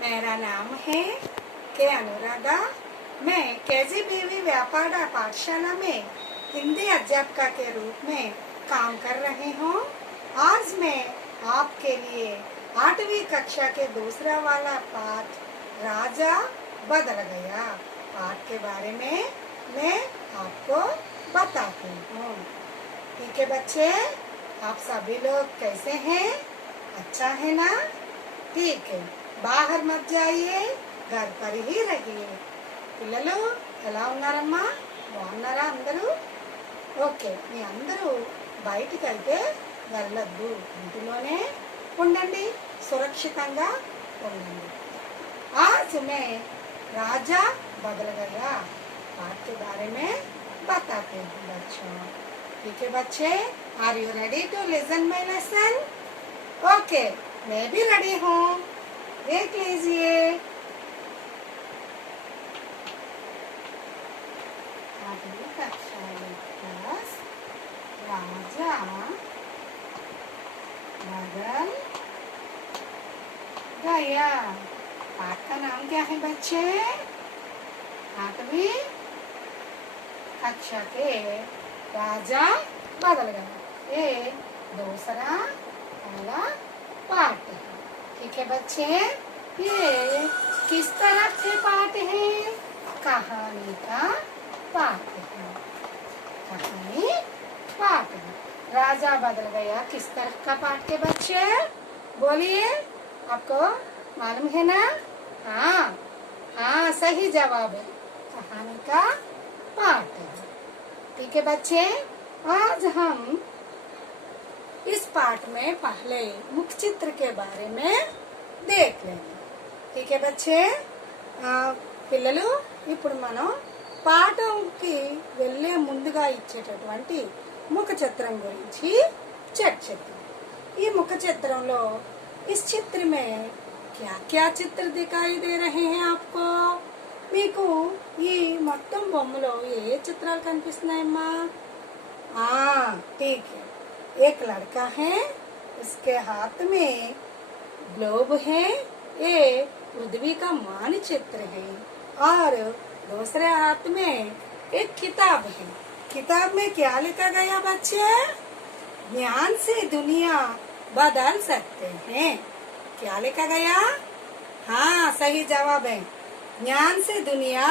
मेरा नाम है के अनुराधा। मैं केजीबीवी व्यापार पाठशाला में हिंदी अध्यापिका के रूप में काम कर रही हूँ। आज मैं आपके लिए 8वीं कक्षा के दूसरा वाला पाठ राजा बदल गया पाठ के बारे में मैं आपको बताती हूँ। ठीक है बच्चे, आप सभी लोग कैसे हैं? अच्छा है ना? ठीक है, बाहर मत जाइए, घर पर ही रहिए। పిల్లలు ఎలా ఉన్నారమ్మా? బాగున్నారా అందరూ? ఓకే, మీ అందరూ బయటికి అయితే వెళ్ళొద్దు, ఇంటిలోనే ఉండండి, సురక్షితంగా ఉండండి। आज मैं राजा बदल गया पाठ के बारे में बताते हैं बच्चों। ठीक है बच्चे, are you ready to listen my lesson? Okay, मैं भी रेडी हूँ, देख लीजिए। आठवीं कक्षा क्लास राजा बदल गया। पाठ का नाम क्या है बच्चे? 8वीं कक्षा के राजा बदल गया, ये दूसरा वाला पाठ है। ठीक है बच्चे, ये किस तरह के पाठ है? कहानी का पाठ है, कहानी पाठ है। राजा बदल गया किस तरह का पाठ के बच्चे? बोलिए, आपको मालूम है ना? हाँ हाँ, सही जवाब है, कहानी का पाठ है। ठीक है बच्चे, आज हम इस पाठ में पहले मुख्य चित्र के बारे में देख लेंगे। ठीक है बच्चे, పిల్లలు ఇప్పుడు మనం పాఠంకి వెళ్ళే ముందుగా ఇచ్చేటటువంటి ముఖ చిత్రం గురించి చర్చిద్దాం। ఈ ముఖ చిత్రంలో इस चित्र में क्या क्या चित्र दिखाई दे रहे हैं आपको? మీకు ఈ మొత్తం బొమ్మలో ఏ చిత్రాలు కనిపిస్తున్నాయమ్మా? ठीक है, एक लड़का है, उसके हाथ में ग्लोब है, ये पृथ्वी का मानचित्र है, और दूसरे हाथ में एक किताब है। किताब में क्या लिखा गया बच्चे? ज्ञान से दुनिया बदल सकते हैं। क्या लिखा गया? हाँ, सही जवाब है, ज्ञान से दुनिया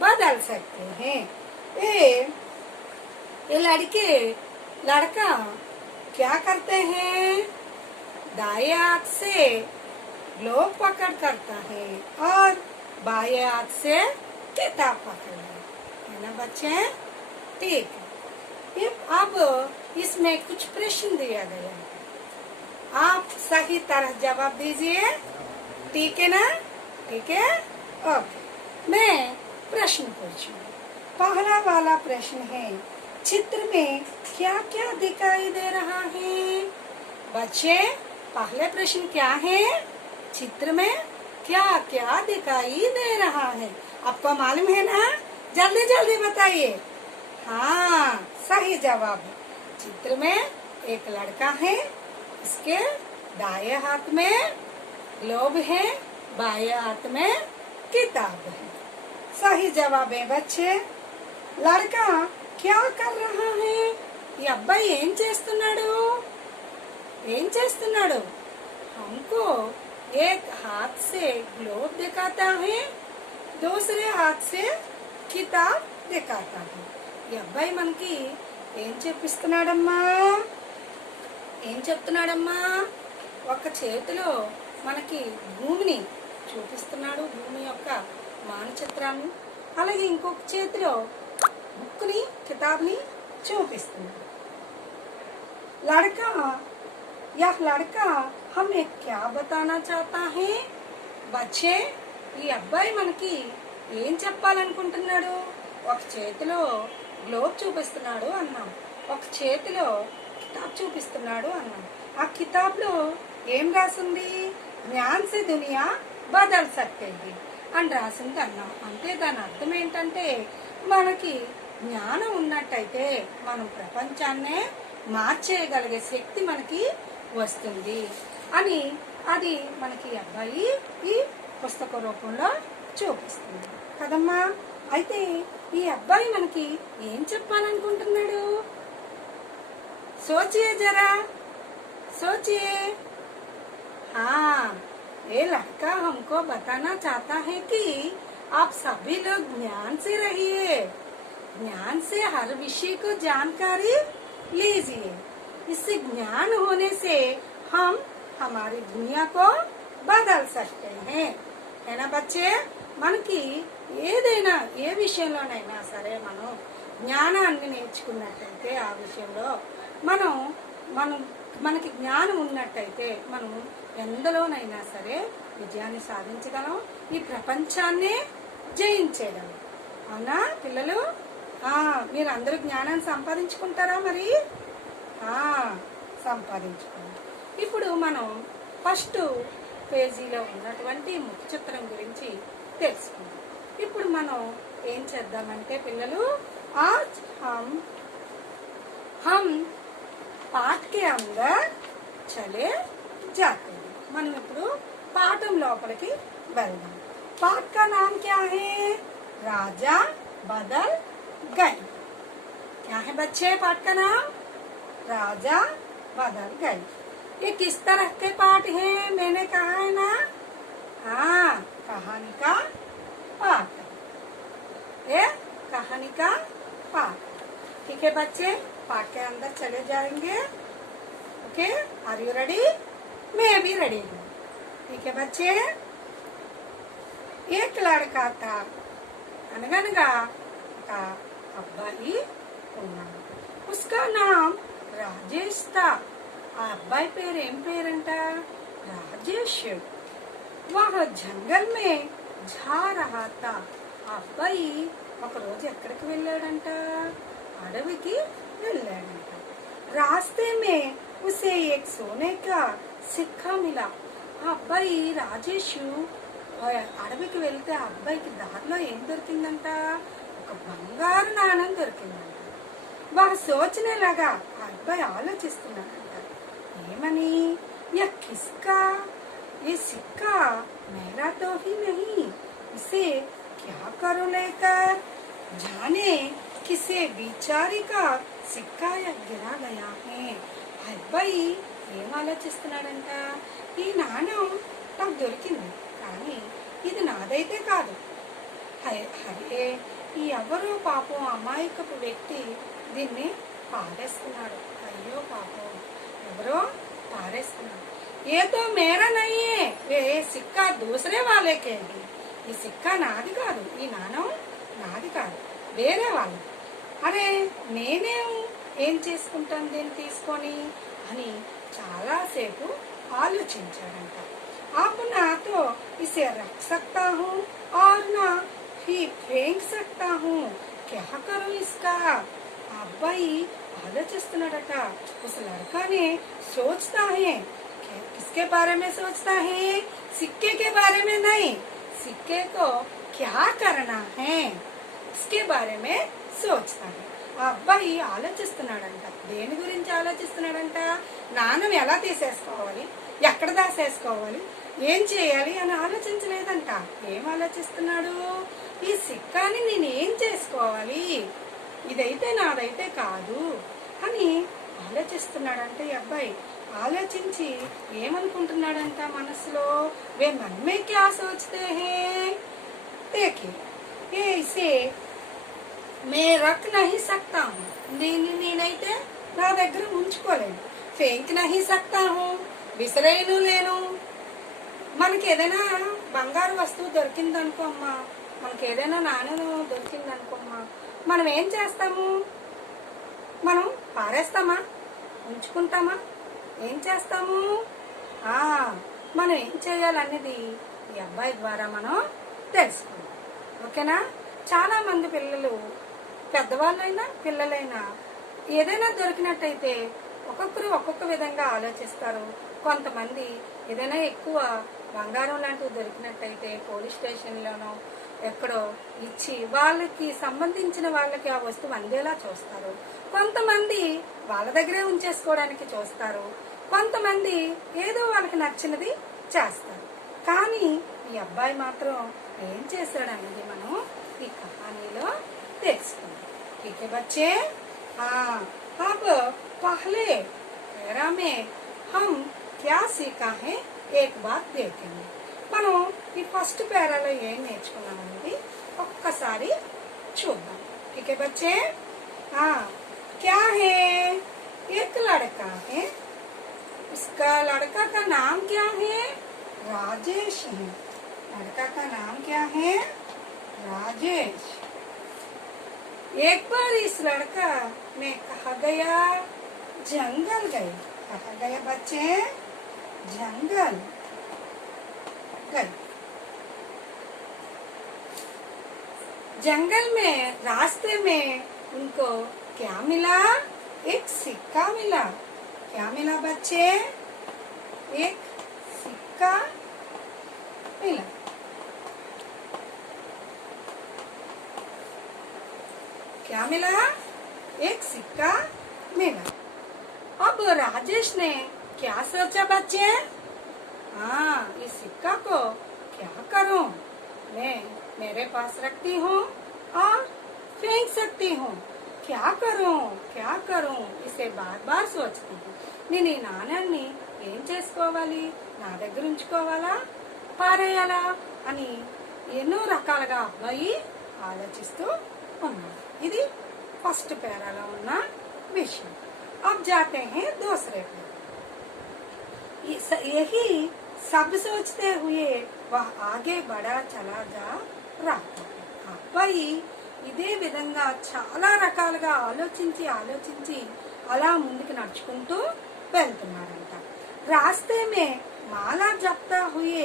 बदल सकते हैं। ये लड़का क्या करते हैं? दाएं हाथ से ग्लोब पकड़ करता है और बाएं हाथ से किताब पकड़ है ना बच्चे? ठीक है, अब इसमें कुछ प्रश्न दिया गया है, आप सही तरह जवाब दीजिए। ठीक है ना? ठीक है, ओके। मैं प्रश्न पूछूंगी। पहला वाला प्रश्न है, चित्र में क्या क्या दिखाई दे रहा है? बच्चे, पहले प्रश्न क्या है? चित्र में क्या क्या दिखाई दे रहा है? आपको मालूम है ना? जल्दी जल्दी बताइए। हाँ, सही जवाब है, चित्र में एक लड़का है, इसके दाएं हाथ में ग्लोब है, बाएं हाथ में किताब है। सही जवाब है बच्चे। लड़का क्या कर रहा है? ఈ అబ్బాయి ఏం చేస్తున్నాడు? हमको एक हाथ से ग्लोब दिखाता है, दूसरे हाथ से किताब दिखाता है। ఈ అబ్బాయి మనకి ఏం చెప్పిస్తున్నాడమ్మా? ఒక చేతిలో మనకి భూమిని చూపిస్తున్నాడు, భూమి యొక్క మానచిత్రాన్ని, అలాగే ఇంకొక చేతిలో బుక్ని, కితాబ్ని చూపిస్తున్నాడు। लड़का हमें क्या बताना चाहता है? बच्चे, ఈ అబ్బాయి మనకి ఏం చెప్పాలనుకుంటున్నాడు? ఒక చేతిలో గ్లోబ్ చూపిస్తున్నాడు అన్నాం, ఒక చేతిలో కితాబ్ చూపిస్తున్నాడు అన్నాం। ఆ కితాబ్లో ఏం రాసింది? జ్ఞాన్ సే దునియా బదల్ సక్తే హై అని రాసింది అన్నాం। అంటే దాని అర్థం ఏంటంటే, మనకి జ్ఞానం ఉన్నట్టయితే మనం ప్రపంచాన్నే మార్చేయగలిగే శక్తి మనకి వస్తుంది అని, అది మనకి అబ్బాయి ఈ పుస్తక రూపంలో చూపిస్తుంది కదమ్మా. అయితే ఈ అబ్బాయి మనకి ఏం చెప్పాలనుకుంటున్నాడు? सोचिए जरा, सोचिए। हाँ, ये लड़का हमको बताना चाहता है कि आप सभी लोग ज्ञान से रहिए, ज्ञान से हर विषय को जानकारी लीजिए। इससे ज्ञान होने से हम हमारी दुनिया को बदल सकते हैं, है ना बच्चे? మనకి ఏదైనా ఏ విషయంలోనైనా సరే మనం జ్ఞానాన్ని నేర్చుకున్నట్టయితే ఆ విషయంలో మనకి జ్ఞానం ఉన్నట్టయితే మనం ఎందులోనైనా సరే విజయాన్ని సాధించగలం, ఈ ప్రపంచాన్ని జయించగలం. అవునా పిల్లలు? మీరు అందరూ జ్ఞానాన్ని సంపాదించుకుంటారా? మరి సంపాదించుకుంటాం. ఇప్పుడు మనం ఫస్ట్ పేజీలో ఉన్నటువంటి ముఖ చిత్రం గురించి తెలుసుకుందాం. ఇప్పుడు మనం ఏం చేద్దామంటే పిల్లలు, आज हम पाठ के अंदर चले जाते हैं. మనం ఇప్పుడు పాఠం లోపలికి వెళ్దాం. पाठ का नाम क्या है? राजा बदल गए. क्या है बच्चे पाठ का नाम? राजा बदल गए. ये किस तरह के पाठ है? मैंने कहा है ना, कहानी का पाठ. ये कहानी का पाठ. ठीक है बच्चे, पाठ के अंदर चले जाएंगे. Okay, are you ready? मैं भी रेडी हूँ. ठीक है बच्चे. एक लड़का था, అనగనగా ఒక అబ్బాయి ఉన్నాడు. उसका नाम రాజేష్ था. ఆ అబ్బాయి పేరు ఏం పేరంట? రాజేష్. वह जंगल में जा रहा था. ఆ అబ్బాయి ఒక రోజు ఎక్కడికి వెళ్ళాడంట? అడవికి వెళ్ళాడంట. రాస్తే మే ఉసే ఏక్ సోనే కా సిక్కా మిలా. ఆ అబ్బాయి రాజేష్ అడవికి వెళ్తే ఆ అబ్బాయికి దారిలో ఏం దొరికిందంట? ఒక బంగారు నాణం దొరికిందంట. వా సోచనే లాగా ఆ అబ్బాయి ఆలోచిస్తున్నాడంట. ఏమని? యా కిస్కా? ये सिक्का मेरा तो ही नहीं, इसे क्या करो लेकर जाने किसे बिचारी का सिक्का गिरा गया है. అబ్బాయి ఏం ఆలోచిస్తున్నాడంట? ఈ నాణం నాకు దొరికింది, కానీ ఇది నాదైతే కాదు. అరే, ఈ ఎవరో పాపం అమాయకపు వ్యక్తి దీన్ని పారేస్తున్నాడు. అయ్యో పాపం, ఎవరో పారేస్తున్నాడు. ये तो मेरा नहीं है, ये सिक्का दूसरे वाले के है. ఈ సిక్కా నాది కాదు, ఈ నాణం నాది కాదు, వేరే వాళ్ళు. అరే, నేనేం ఏం చేసుకుంటాను దీన్ని తీసుకొని అని చాలాసేపు ఆలోచించాడంట. आप ना तो इसे रख सकता हूँ और ना ही फेंक सकता हूँ, क्या करूँ इसका? అబ్బాయి ఆలోచిస్తున్నాడట. उस लड़का ने सोचता है, किसके बारे में सोचता है? सिक्के के बारे में नहीं, सिक्के को क्या करना है इसके बारे में सोचता है. ఆ అబ్బాయి ఆలోచిస్తున్నాడంట. దేని గురించి ఆలోచిస్తున్నాడంట? నాణం ఎలా తీసేసుకోవాలి, ఎక్కడ దాసేసుకోవాలి, ఏం చేయాలి అని ఆలోచించలేదంట. ఏం ఆలోచిస్తున్నాడు? ఈ సిక్కాని నేనేం చేసుకోవాలి, ఇదైతే నాదైతే కాదు అని ఆలోచిస్తున్నాడంట. ఈ అబ్బాయి ఆలోచించి ఏమనుకుంటున్నాడంట మనసులో? वे मन में क्या सोचते हैं? देखिए, ये इसे मैं रख नहीं सकता हूँ, నేనైతే నా దగ్గర ఉంచుకోలేను. फेंक नहीं सकता हूँ, విసిరేయను లేను. మనకి ఏదైనా బంగారు వస్తువు దొరికిందనుకో అమ్మా, మనకి ఏదైనా నాణ్యం దొరికిందనుకోమ్మా, మనం ఏం చేస్తాము? మనం పారేస్తామా? ఉంచుకుంటామా? ఏం చేస్తాము? మనం ఏం చేయాలనేది ఈ అబ్బాయి ద్వారా మనం తెలుసుకుందాం. ఓకేనా? చాలా మంది పిల్లలు, పెద్దవాళ్ళైనా పిల్లలైనా ఏదైనా దొరికినట్టయితే ఒక్కొక్కరు ఒక్కొక్క విధంగా ఆలోచిస్తారు. కొంతమంది ఏదైనా ఎక్కువ బంగారం లాంటివి దొరికినట్టయితే పోలీస్ స్టేషన్లోనో ఎక్కడో ఇచ్చి వాళ్ళకి సంబంధించిన వాళ్ళకి ఆ వస్తువు అందేలా చూస్తారు. కొంతమంది వాళ్ళ దగ్గరే ఉంచేసుకోవడానికి చూస్తారు. కొంతమంది ఏదో వాళ్ళకి నచ్చినది చేస్తారు. కానీ ఈ అబ్బాయి మాత్రం ఏం చేశాడన్నది మనం ఈ కహానీలో తెలుసుకుందాం. ठीक है बच्चे? हाँ, अब पहले पैरा में हम क्या सीखा है एक बात देखेंगे. మనం ఈ ఫస్ట్ పేరాలో ఏం నేర్చుకున్నాం అనేది ఒక్కసారి చూద్దాం. ठीक है बच्चे? हाँ, क्या है? एक लड़का है. उसका लड़का का नाम क्या है? राजेश है. लड़का का नाम क्या है? राजेश. एक बार इस लड़का में कहा गया जंगल गए. कहा गया बच्चे? जंगल गए. जंगल में रास्ते में उनको क्या मिला? एक सिक्का मिला. क्या मिला बच्चे? एक सिक्का मिला. क्या मिला? एक सिक्का मिला. अब राजेश ने क्या सोचा बच्चे? हाँ, इस सिक्का को क्या करूं? मैं मेरे पास रखती हूँ और फेंक सकती हूँ. क्या करूं? क्या करूं? इसे बार बार सोचती हूँ. నేను ఈ నాణ్యాన్ని ఏం చేసుకోవాలి? నా దగ్గర ఉంచుకోవాలా, పారేయాలా అని ఎన్నో రకాలుగా అబ్బాయి ఆలోచిస్తూ ఉన్నాడు. ఇది फर्स्ट पैराला उन्ना विषय. अब जाते हैं दूसरे पे. यही सब सोचते हुए वह आगे बढ़ा चला जा रहा. అబ్బాయి ఇదే విధంగా చాలా రకాలుగా ఆలోచించి అలా ముందుకు నడుచుకుంటూ వెళ్తున్నాడంట. रास्ते में माला जपता हुए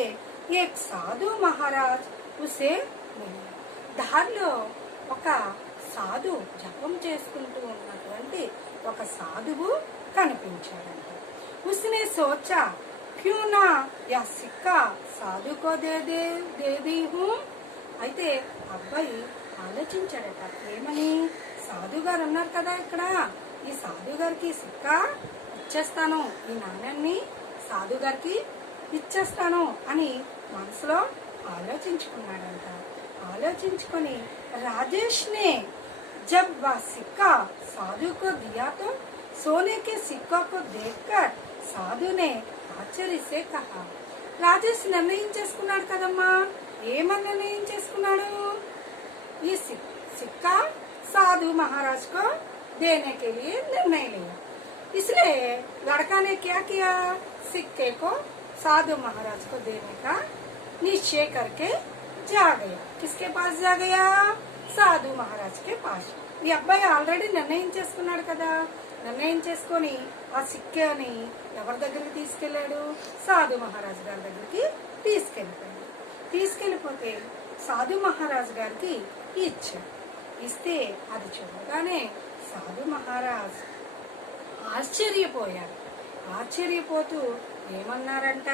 एक साधु महाराज उसे मिला. దారిలో ఒక సాధు జపం చేసుకుంటూ ఉన్నటువంటి ఒక సాధువు కనిపించాడంట. उसने सोचा क्यों ना यह सिक्का साधु को दे दी हूँ. అయితే అబ్బాయి ఆలోచించాడట. ఏమని? సాధు గారు ఉన్నారు కదా ఇక్కడ, ఈ సాధు గారికి సిక్కా ఇచ్చేస్తాను, ఈ నాణ్యాన్ని సాధు గారికి ఇచ్చేస్తాను అని మనసులో ఆలోచించుకున్నాడంట. ఆలోచించుకొని राजेश ने जब वह सिक्का साधु को दिया तो सोने के सिक्का को देखकर साधु ने आश्चर्य से कहा. రాజేష్ నిర్ణయం చేసుకున్నాడు కదమ్మా. ఏమని నిర్ణయం చేసుకున్నాడు? ఈ सिक्का साधु महाराज को देने के लिए निर्णय लिया. इसलिए लड़का ने क्या किया? सिक्के को साधु महाराज को देने का निश्चय करके जा गया. किसके पास जा गया? సాధు మహారాజ్ కే పాస్. ఈ అబ్బాయి ఆల్రెడీ నిర్ణయం చేసుకున్నాడు కదా. నిర్ణయం చేసుకొని ఆ సిక్కాని ఎవరి దగ్గరికి తీసుకెళ్లాడు? సాధు మహారాజ్ గారి దగ్గరికి తీసుకెళ్ళిపోయాడు. తీసుకెళ్లిపోతే సాధు మహారాజ్ గారికి ఇచ్చాడు. ఇస్తే అది చూడగానే సాధు మహారాజ్ ఆశ్చర్యపోయాడు. ఆశ్చర్యపోతూ ఏమన్నారంట?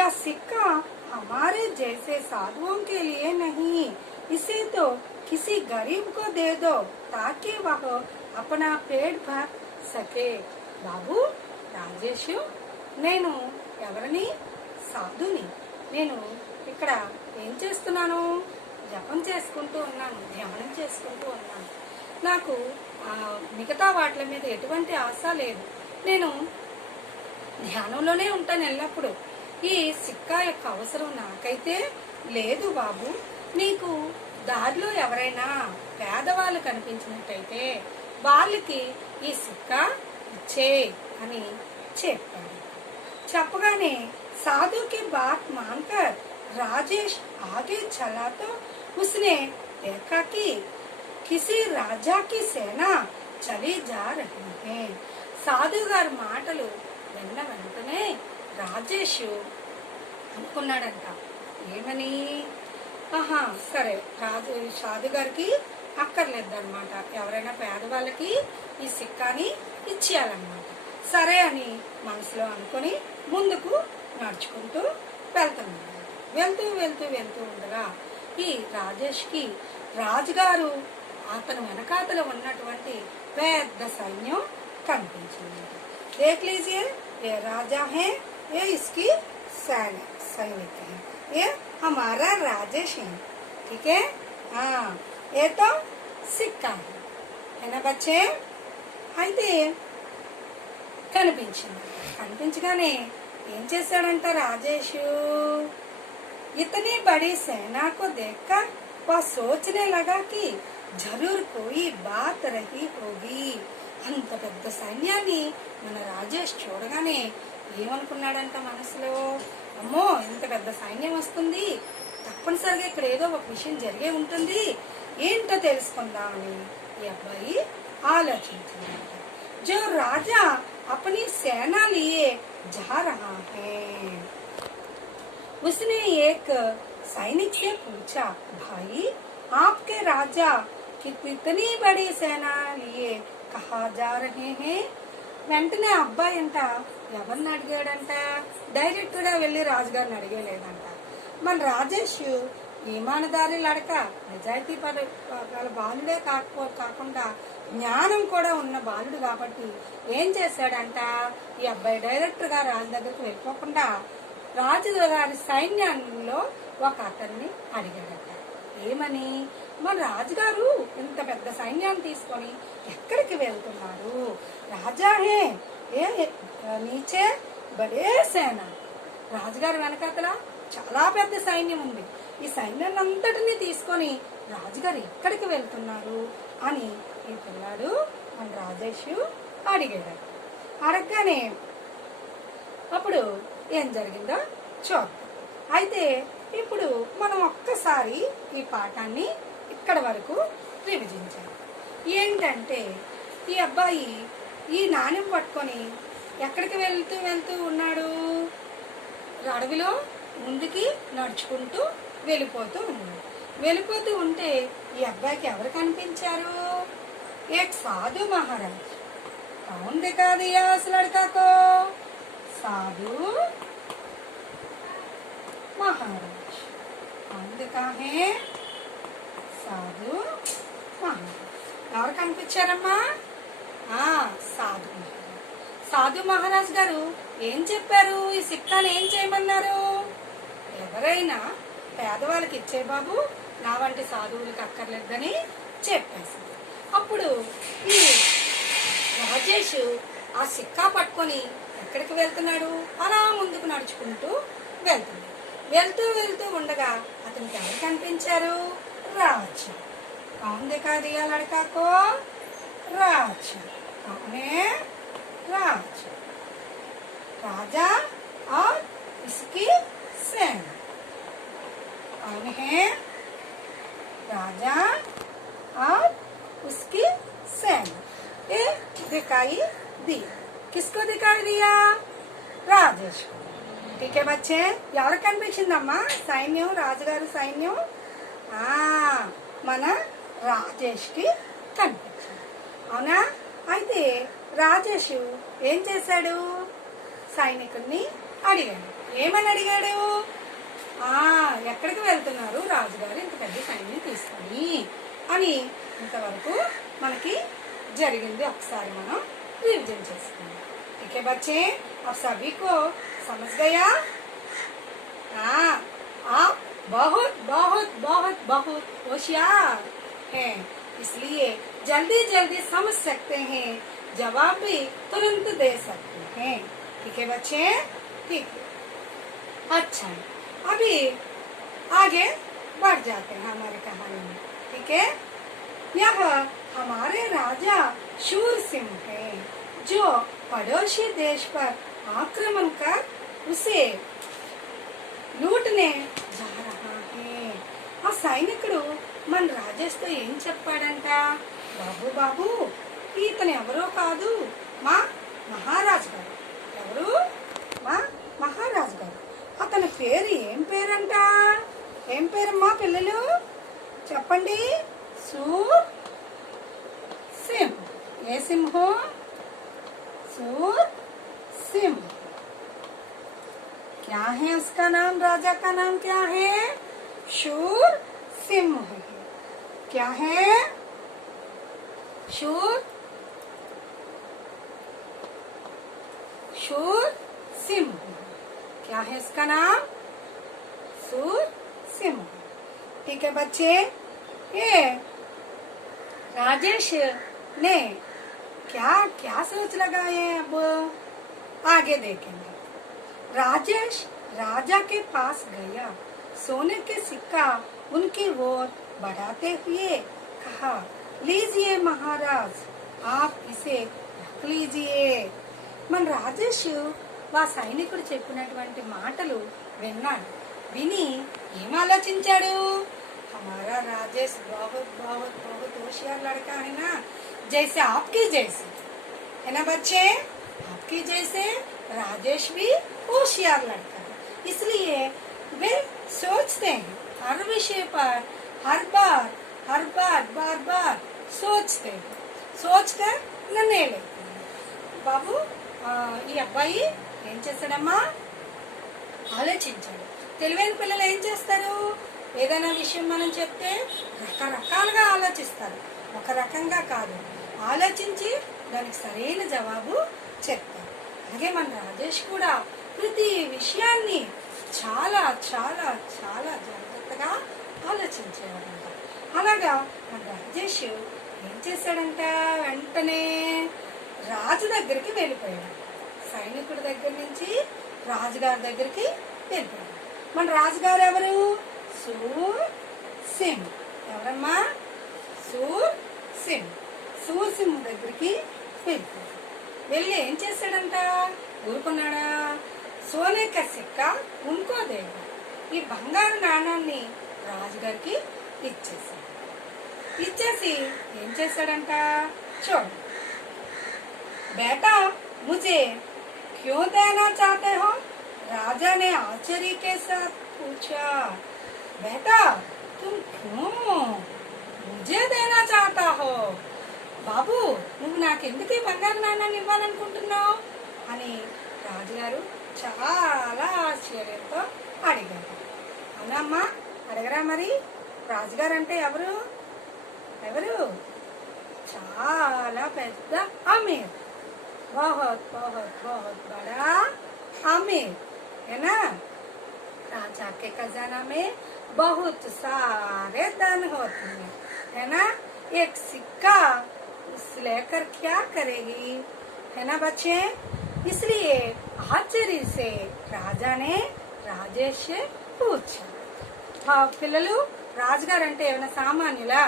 యా సిక్కా हमारे जैसे साधुओं के लिए नहीं, इसे तो किसी गरीब को दे दो ताकि वह अपना पेट भर सके. బాబు రాజేష్, నేను ఎవరిని? సాధుని. నేను ఇక్కడ ఏం చేస్తున్నాను? జపం చేసుకుంటూ ఉన్నాను, ధ్యానం చేసుకుంటూ ఉన్నాను. నాకు మిగతా వాటి మీద ఎటువంటి ఆశ లేదు. నేను ధ్యానంలోనే ఉంటాను ఎల్లప్పుడూ. ఈ సిక్కా యొక్క అవసరం నాకైతే లేదు బాబు. నీకు దారిలో ఎవరైనా పేదవాళ్ళు కనిపించినట్టయితే వాళ్ళకి ఈ సిక్కా ఇచ్చే అని చెప్పాడు. చెప్పగానే साधु की बात मानकर राजेश आगे चला तो उसने देखा कि किसी राजा की सेना चली जा रही है. साधु గారి మాటలు విన్న వెంటనే రాజేష్ అనుకున్నాడంట. ఏమని? ఆహా సరే, సాధు గారికి అక్కర్లేదన్నమాట, ఎవరైనా పేదవాళ్ళకి ఈ సిక్కాని ఇచ్చేయాలన్నమాట. సరే అని మనసులో అనుకొని ముందుకు నడుచుకుంటూ వెళ్తున్నాడు. వెళ్తూ ఉండగా ఈ రాజేష్ కి రాజుగారు అతను వెనకాతల ఉన్నటువంటి పెద్ద సైన్యం కనిపించింది. देख लीजिए, ये राजा है, ये इसकी सैनिक है. ये हमारा राजेश है, ठीक है। हाँ, ये तो सिक्का है ना बच्चे। అయితే కనిపించగానే ఏం చేశాడంట రాజేష్, इतनी बड़ी सेना को देखकर वह सोचने लगा कि जरूर कोई बात रही होगी। అంత పెద్ద సైన్యాన్ని మన రాజేష్ చూడగానే ఏమనుకున్నాడంట మనసులో, అమ్మో ఇంత పెద్ద సైన్యం వస్తుంది, తప్పనిసరిగా ఇక్కడ ఏదో ఒక విషయం జరిగే ఉంటుంది, ఏంటో తెలుసుకుందామని ఈ అబ్బాయి ఆలోచించాడంట। जो राजा अपनी सेना लिए जा रहा है, उसने एक सैनिक से पूछा, भाई आपके राजा कितनी बड़ी सेना लिए कहाँ जा रहे हैं। వెంటనే అబ్బాయి అంట ఎవరిని అడిగాడంట, డైరెక్ట్ గా వెళ్ళి రాజుగారిని అడిగేలేదంట। మన రాజేష్ ఈమానదారి లడక, నిజాయితీ గల బాలుడే కాకుండా జ్ఞానం కూడా ఉన్న బాలుడు కాబట్టి ఏం చేశాడంట, ఈ అబ్బాయి డైరెక్ట్ గా రాజు దగ్గరికి వెళ్ళిపోకుండా రాజు గారి సైన్యంలో ఒక అతన్ని అడిగాడట। ఏమని, మన రాజుగారు ఇంత పెద్ద సైన్యాన్ని తీసుకొని ఎక్కడికి వెళ్తున్నారు, రాజా హే ఏ నీచే బడే సేన, రాజుగారి వెనకాతల చాలా పెద్ద సైన్యం ఉంది, ఈ సైన్యాన్ని అంతటినీ తీసుకొని రాజుగారు ఎక్కడికి వెళ్తున్నారు అని ఈ పిల్లాడు మన రాజేష్ అడిగాడు। అడగగానే అప్పుడు ఏం జరిగిందో చూద్దాం। అయితే ఇప్పుడు మనం ఒక్కసారి ఈ పాఠాన్ని ఇక్కడ వరకు రివిజన్ చేయాలి। ఏంటంటే ఈ అబ్బాయి ఈ నాణ్యం పట్టుకొని ఎక్కడికి వెళ్తూ ఉన్నాడు, అడవిలో ముందుకి నడుచుకుంటూ వెళ్ళిపోతూ ఉంటే ఈ అబ్బాయికి ఎవరు కనిపించారు, एक साधु महाराज। कौन दिखा दिया उस लड़का को, साधु महाराज। कौन दिखा है, साधु महाराज। ఎవరు కనిపించారమ్మా, సాధు మహారాజ్ గారు ఏం చెప్పారు, ఈ సిక్కాని ఏం చేయమన్నారు, ఎవరైనా పేదవాళ్ళకి ఇచ్చే బాబు, నా వంటి సాధువులకి అక్కర్లేదని చెప్పేసి, అప్పుడు ఈ రాజేష్ ఆ సిక్కా పట్టుకొని ఎక్కడికి వెళ్తున్నాడు, అలా ముందుకు నడుచుకుంటూ వెళ్తూ ఉండగా అతనికి ఎవరు కనిపించారు, రాజు। कौन दिखा दिया लड़का को, राजा। कौन है, राजा, राजा और इसकी सेना। कौन है, राजा और उसकी सेना। ये दिखाई दिया, किसको दिखाई दिया, राजेश को। ठीक है बच्चे, ఎవరికి కనిపించిందమ్మా సైన్యం, రాజుగారి సైన్యం మన రాజేష్ కి కనిపించింది, అవునా। అయితే రాజేష్ ఏం చేశాడు, సైనికుల్ని అడిగాడు, ఏమని అడిగాడు, ఎక్కడికి వెళ్తున్నారు రాజుగారు ఇంత పెద్ద సైన్యం తీసుకొని అని ఇంతవరకు మనకి జరిగింది ఒకసారి మనం రివిజన్ చేసుకుందాం। ठीक है बच्चे, अब सभी को समझ गया, आप बहुत बहुत बहुत बहुत होशियार हैं, इसलिए जल्दी जल्दी समझ सकते हैं, जवाब भी तुरंत दे सकते हैं। ठीक है बच्चे, ठीक है। अच्छा, अभी आगे बढ़ जाते हैं हमारी कहानी में। ठीक है, यह हमारे राजा शूर सिंह है, जो पड़ोसी देश पर आक्रमण कर उसे लूटने जा रहा है। ఆ సైనికుడు మన రాజేష్తో ఏం చెప్పాడంట, బాబు బాబు ఇతను ఎవరో కాదు, మా మహారాజు గారు। ఎవరు, మా మహారాజు గారు। అతని పేరు ఏం పేరంట, ఏం పేరమ్మా పిల్లలు చెప్పండి, सूर सिंह। ये सिंह हो, सूर सिंह। क्या है उसका नाम, राजा का नाम क्या है, शूर सिंह है। क्या है, शूर सिंह। क्या है इसका नाम, सूर सिंह। ठीक है बच्चे, ये राजेश ने क्या क्या सोच लगाए, अब आगे देखेंगे। राजेश राजा के पास गया, सोने के सिक्का उनकी ओर बढ़ाते हुए कहा, लीजिए महाराज, आप इसे रख लीजिए। మన రాజేష్ ఆ సైనికుడు చెప్పినటువంటి మాటలు విన్నాడు. విని ఏం ఆలోచించాడు, हमारा राजेश बहुत बहुत बहुत होशियार लड़का है ना, जैसे आपकी जैसे है ना बच्चे, आपकी जैसे राजेश भी होशियार लड़का है, इसलिए वे सोचते हैं हर विषय पर हर बार सोचते हैं, सोचकर निर्णय लेते हैं। బాబు ఈ అబ్బాయి ఏం చేశాడమ్మా, ఆలోచించాడు. తెలివైన పిల్లలు ఏం చేస్తారు, ఏదైనా విషయం మనం చెప్తే రకరకాలుగా ఆలోచిస్తారు, ఒక రకంగా కాదు, ఆలోచించి దానికి సరైన జవాబు చెప్తారు. అలాగే మన రాజేష్ కూడా ప్రతి విషయాన్ని చాలా చాలా చాలా జాగ్రత్తగా ఆలోచించేవాడంట. అలాగా మన రాజేష్ ఏం చేశాడంట, వెంటనే రాజు దగ్గరికి వెళ్ళిపోయాడు. సైనికుడి దగ్గర నుంచి రాజుగారి దగ్గరికి వెళ్ళిపోయాడు. మన రాజుగారు ఎవరు, సూర్ సింగ్. ఎవరమ్మా, సూర్ సింగ్. సూర్ సింగ్ దగ్గరికి వెళ్ళిపోయాడు. వెళ్ళి ఏం చేశాడంట, ఊరుకున్నాడా, సోనే కా సిక్కా ఉన్కో దేగా, ఈ బంగారు నాణాన్ని రాజుగారికి ఇచ్చేసాడు. ఇచ్చేసి ఏం చేశాడంట, చూడండి, बेटा मुझे क्यों देना चाहते हो, राजा ने आश्चर्य के साथ पूछा। बेटा तुम क्यों मुझे देना चाहता हो, బాబు నువ్వు నాకెందుకు ఈ బంగారు నాణ్యాన్ని ఇవ్వాలనుకుంటున్నావు అని రాజుగారు చాలా ఆశ్చర్యంతో అడిగారు. అవునమ్మా, అడగరా మరి, రాజుగారు అంటే ఎవరు, చాలా పెద్ద అమీర్, बहुत बहुत बहुत बड़ा अमीर है ना। राजा के खजाना में बहुत सारे धन होते हैं, है ना। एक सिक्का उस लेकर क्या करेगी, है ना बच्चे। इसलिए आश्चर्य से राजा ने राजेश से पूछा। పిల్లలు, రాజుగారు అంటే ఏమైనా సామాన్యులా,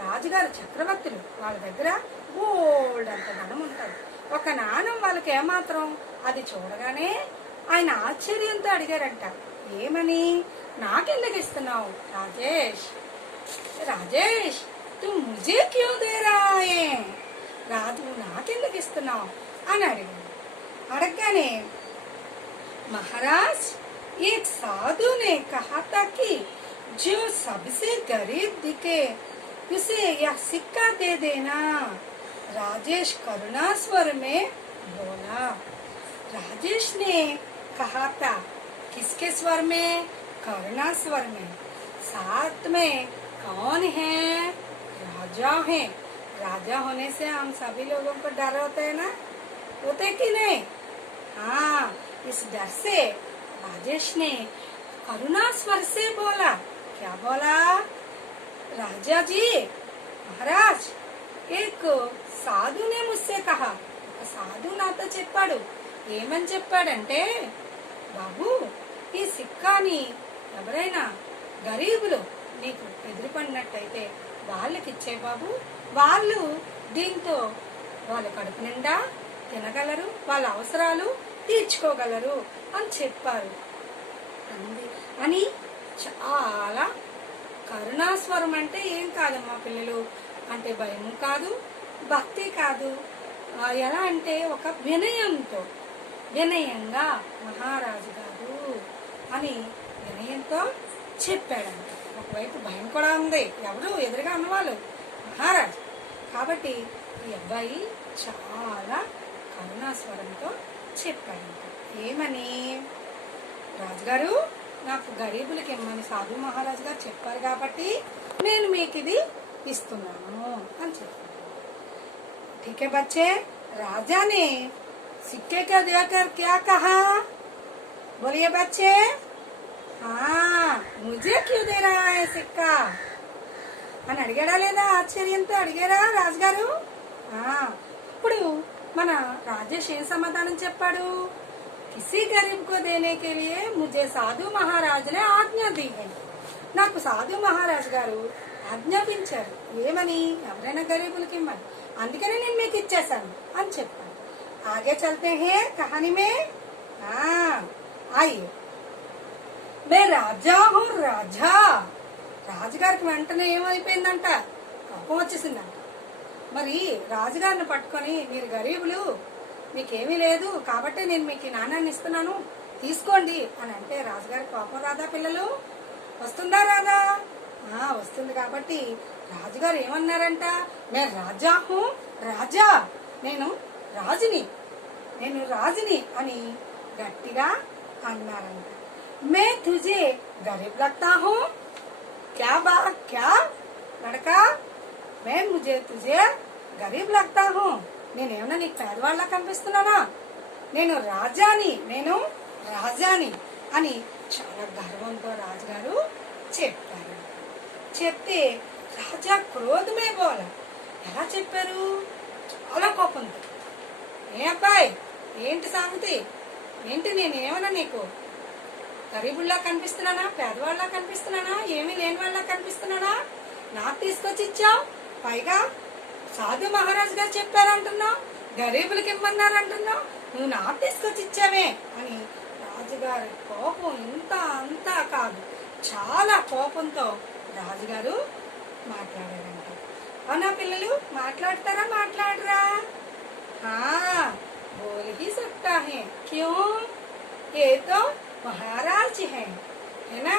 రాజుగారు చక్రవర్తులు, వాళ్ళ దగ్గర గోల్డ్ అంత ధనం ఉంటుంది. ఒక నాణం వాళ్ళకి ఏమాత్రం, అది చూడగానే ఆయన ఆశ్చర్యంతో అడిగారంట, ఏమని, నాకెందుకు ఇస్తున్నావు రాజేష్, రాజేష్ తు ముజే క్యూ దే రహా హై, రాజు నాకెందుకు ఇస్తున్నావు అని అడిగాడు. అడగగానే महाराज एक साधु ने कहा था कि जो सबसे गरीब दिखे उसे यह सिक्का दे देना, राजेश करुणा स्वर में बोला। राजेश ने कहा था, किसके स्वर में, करुणा स्वर में। साथ में कौन है, राजा है। राजा होने से हम सभी लोगों को डर होता है ना, होते कि नहीं, हाँ, इस डर से राजेश ने करुणा स्वर से बोला। क्या बोला, राजा जी, महाराज एक సాధు ने मुझसे कहा, సాధు నాతో చెప్పాడు. ఏమని చెప్పాడంటే, బాబు ఈ సిక్కాని ఎవరైనా గరీబులు నీకు ఎదురుపడినట్టయితే వాళ్ళకి ఇచ్చే బాబు, వాళ్ళు దీంతో వాళ్ళ కడుపు నిండా తినగలరు, వాళ్ళ అవసరాలు తీర్చుకోగలరు అని చెప్పారు అని. చాలా కరుణాస్వరం అంటే ఏం కాదమ్మా పిల్లలు, అంటే భయము కాదు, భక్తి కాదు, ఎలా అంటే ఒక వినయంతో, వినయంగా మహారాజు గారు అని వినయంతో చెప్పాడంట. ఒకవైపు భయం కూడా ఉంది, ఎవరు ఎదురుగా ఉన్నవాళ్ళు మహారాజు కాబట్టి ఈ అబ్బాయి చాలా కరుణాస్వరంతో చెప్పాడంట. ఏమని, రాజుగారు నాకు గరీబులకి ఇమ్మని సాధు మహారాజు గారు చెప్పారు కాబట్టి నేను మీకు ఇది ఇస్తున్నాను అని చెప్పాను. ठीक है बच्चे, राजा ने सिक्के का देकर क्या कहा, बोलिए बच्चे, ముజే క్యూ దే రహా హై సిక్కా అని అడిగాడా లేదా? ఆశ్చర్యంతో అడిగారా రాజుగారు? ఇప్పుడు మన రాజేష్ ఏం సమాధానం చెప్పాడు? కిసి గరీబ్ కో దేనే కే లియే ముజే సాధు మహారాజ్ నే ఆజ్ఞా दी है. నాకు సాధు మహారాజ్ గారు ఆజ్ఞాపించారు. ఏమని? ఎవరైనా గరీబులకి ఇమ్మని. అందుకనే నేను మీకు ఇచ్చేసాను అని చెప్పాను. ఆగే చల్తే హే కహానీ మే. ఆయియే మే రాజా హూ రాజా. రాజుగారికి వెంటనే ఏమైపోయిందంట? కోపం వచ్చేసిందంట. మరి రాజుగారిని పట్టుకొని మీరు గరీబులు, మీకేమీ లేదు కాబట్టి నేను మీకు ఈ నాణ్యాన్ని ఇస్తున్నాను తీసుకోండి అని అంటే రాజుగారి కోపం రాదా పిల్లలు? వస్తుందా రాదా? వస్తుంది. కాబట్టి రాజుగారు ఏమన్నారంట? మే రాజా హూ రాజా, నేను రాజుని అని గట్టిగా అన్నారంట. మే తుజే గరీబ్ లగ్తా హూ क्या लड़का, मैं मुझे तुझे गरीब लगता हूँ. నేనేమన్నా నీకు పేదవాళ్ళ కనిపిస్తున్నానా? నేను రాజాని అని చాలా గర్వంతో రాజుగారు చెప్పారు. చెప్తే రాజా క్రోధమే బోల. ఎలా చెప్పారు? చాలా కోపంతో. ఏ అబ్బాయి, ఏంటి సంగతి? ఏంటి నేనేమన్నా నీకు గరీబుల్లా కనిపిస్తున్నానా? పేదవాళ్ళ కనిపిస్తున్నానా? ఏమీ లేని వాళ్ళ కనిపిస్తున్నానా? నాకు తీసుకొచ్చి ఇచ్చావు. పైగా సాధు మహారాజ్ గారు చెప్పారంటున్నావు, గరీబులకి ఇమ్మన్నారంటున్నావు, నువ్వు నాకు తీసుకొచ్చి ఇచ్చావే అని రాజుగారి కోపం ఇంత అంతా కాదు, చాలా కోపంతో రాజుగారు మాట్లాడారంట. అవునా పిల్లలు? మాట్లాడతారా? మాట్లాడరా? बोल ही सकता है. क्यों? ये तो महाराज है ना?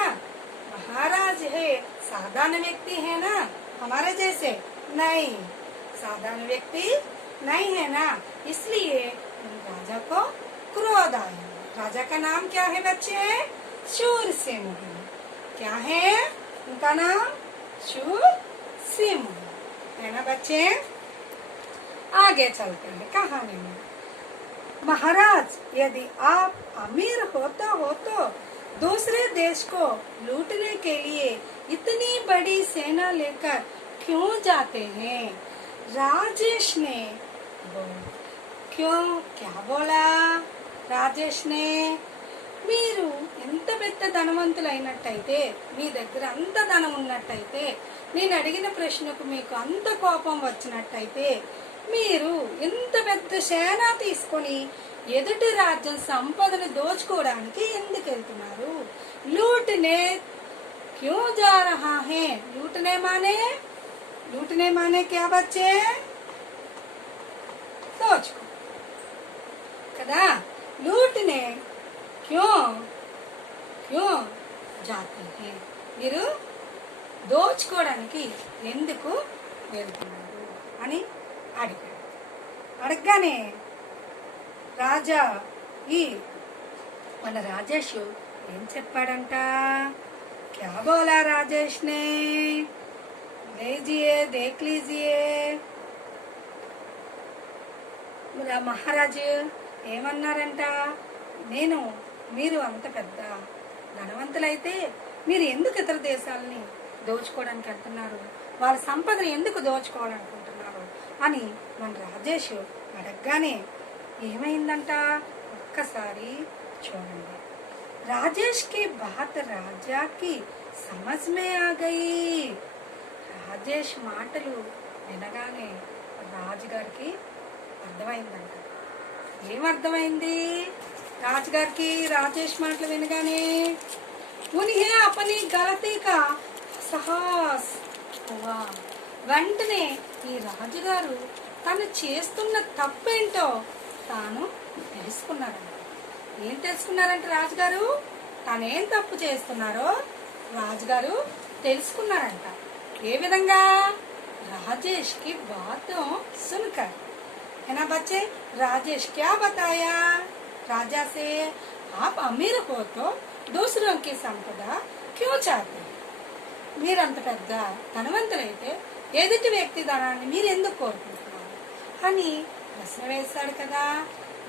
महाराज है, साधारण व्यक्ति है ना हमारे जैसे? नहीं, साधारण व्यक्ति नहीं है ना, इसलिए राजा को क्रोध आया. राजा का नाम क्या है बच्चे? शूरसिंह. क्या है उनका नाम? शूरसिंह है ना बच्चे? आगे चलते हैं कहानी में. महाराज, यदि आप अमीर होता हो तो दूसरे देश को लूटने के लिए इतनी बड़ी सेना लेकर क्यों जाते हैं? राजेश ने क्या बोला? రాజేష్ నే, మీరు ఎంత పెద్ద ధనవంతులైనట్టయితే, మీ దగ్గర అంత ధనం ఉన్నట్టయితే, నేను అడిగిన ప్రశ్నకు మీకు అంత కోపం వచ్చినట్టయితే, మీరు ఎంత పెద్ద సేన తీసుకొని ఎదుటి రాజ్యం సంపదను దోచుకోవడానికి ఎందుకు వెళ్తున్నారు? లూటనే క్యూ జా రహా హే. లూటనే మానే క్యా బచ్చే? దోచుకో కదా. లూటనే క్యూ జాతే హే, మీరు దోచుకోవడానికి ఎందుకు వెళ్తున్నారు అని అడిగాడు. అడగగానే రాజా మన రాజేష్ ఏం చెప్పాడంట? క్యా బోలా రాజేష్ నే? లేజియే దేఖ్ లీజియే. మహారాజు ఏమన్నారంట? మీరు అంత పెద్ద ధనవంతులైతే మీరు ఎందుకు ఇతర దేశాలని దోచుకోవడానికి వెళ్తున్నారు? వాళ్ళ సంపదను ఎందుకు దోచుకోవాలనుకుంటున్నారు అని మన రాజేష్ అడగగానే ఏమైందంట? ఒక్కసారి చూడండి. రాజేష్ కి బాత్ రాజాకి సమజ్ మే ఆ గయి. రాజేష్ మాటలు వినగానే రాజుగారికి అర్థమైందంట. ఏమర్థమైంది రాజుగారికి? రాజేష్ మాటలు వినగానే ఉన్హే అపని గలతీ కా సాహస్ హువా. వెంటనే ఈ రాజుగారు తను చేస్తున్న తప్పేంటో తాను తెలుసుకున్నారంట. ఏం తెలుసుకున్నారంటే రాజుగారు తానేం తప్పు చేస్తున్నారో రాజుగారు తెలుసుకున్నారంట. ఏ విధంగా? రాజేష్ కి బాతోं सुनकर, है ना बच्चे? राजेश क्या बताया राजा से? आप अमीर हो तो दूसरों की संपदा क्यों चाहते? మీరంత పెద్ద ధనవంతులైతే ఎదుటి వ్యక్తి ధనాన్ని మీరు ఎందుకు కోరుకుంటున్నారు అని ప్రశ్న వేశాడు కదా.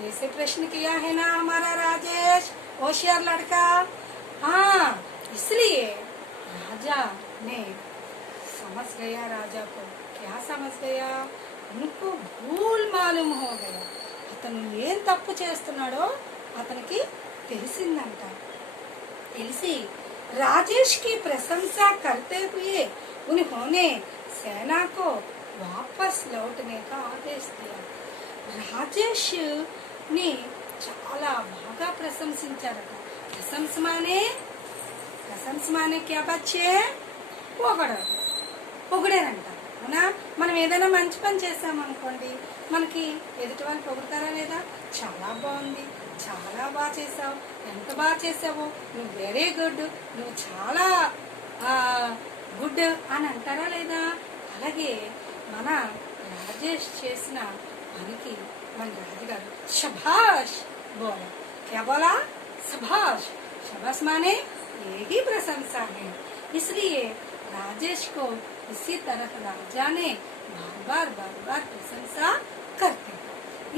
ऐसे प्रश्न किया है ना हमारा राजेश, होशियार लड़का. हाँ, इसलिए राजा ने समझ गया, राजा को क्या समझ गया, उनको भूल मालूम हो गया, అతను ఏం తప్పు చేస్తున్నాడో అతనికి తెలిసిందంట. తెలిసి राजेश की प्रशंसा करते हुए उन्होंने सेना को वापस लौटने का आदेश दिया. राजेश ని చాలా బాగా ప్రశంసించారట. ప్రశంస మానే క్యా బచ్చే, పొగడారంట. అవునా? మనం ఏదైనా మంచి పని చేసామనుకోండి, మనకి ఎదుటి వాళ్ళు పొగుడతారా లేదా? చాలా బాగుంది, చాలా బాగా చేసావు, ఎంత బాగా చేసావు, నువ్వు వెరీ గుడ్, నువ్వు చాలా గుడ్ అని అంటారా లేదా? అలాగే మన రాజేష్ చేసిన పనికి మన రాజుగారు శభాష్ బోలా. क्या बोला? शबाश. शबाश माने यही प्रशंसा है. इसलिए राजेश को इसी तरह राजा ने बार बार प्रशंसा करते.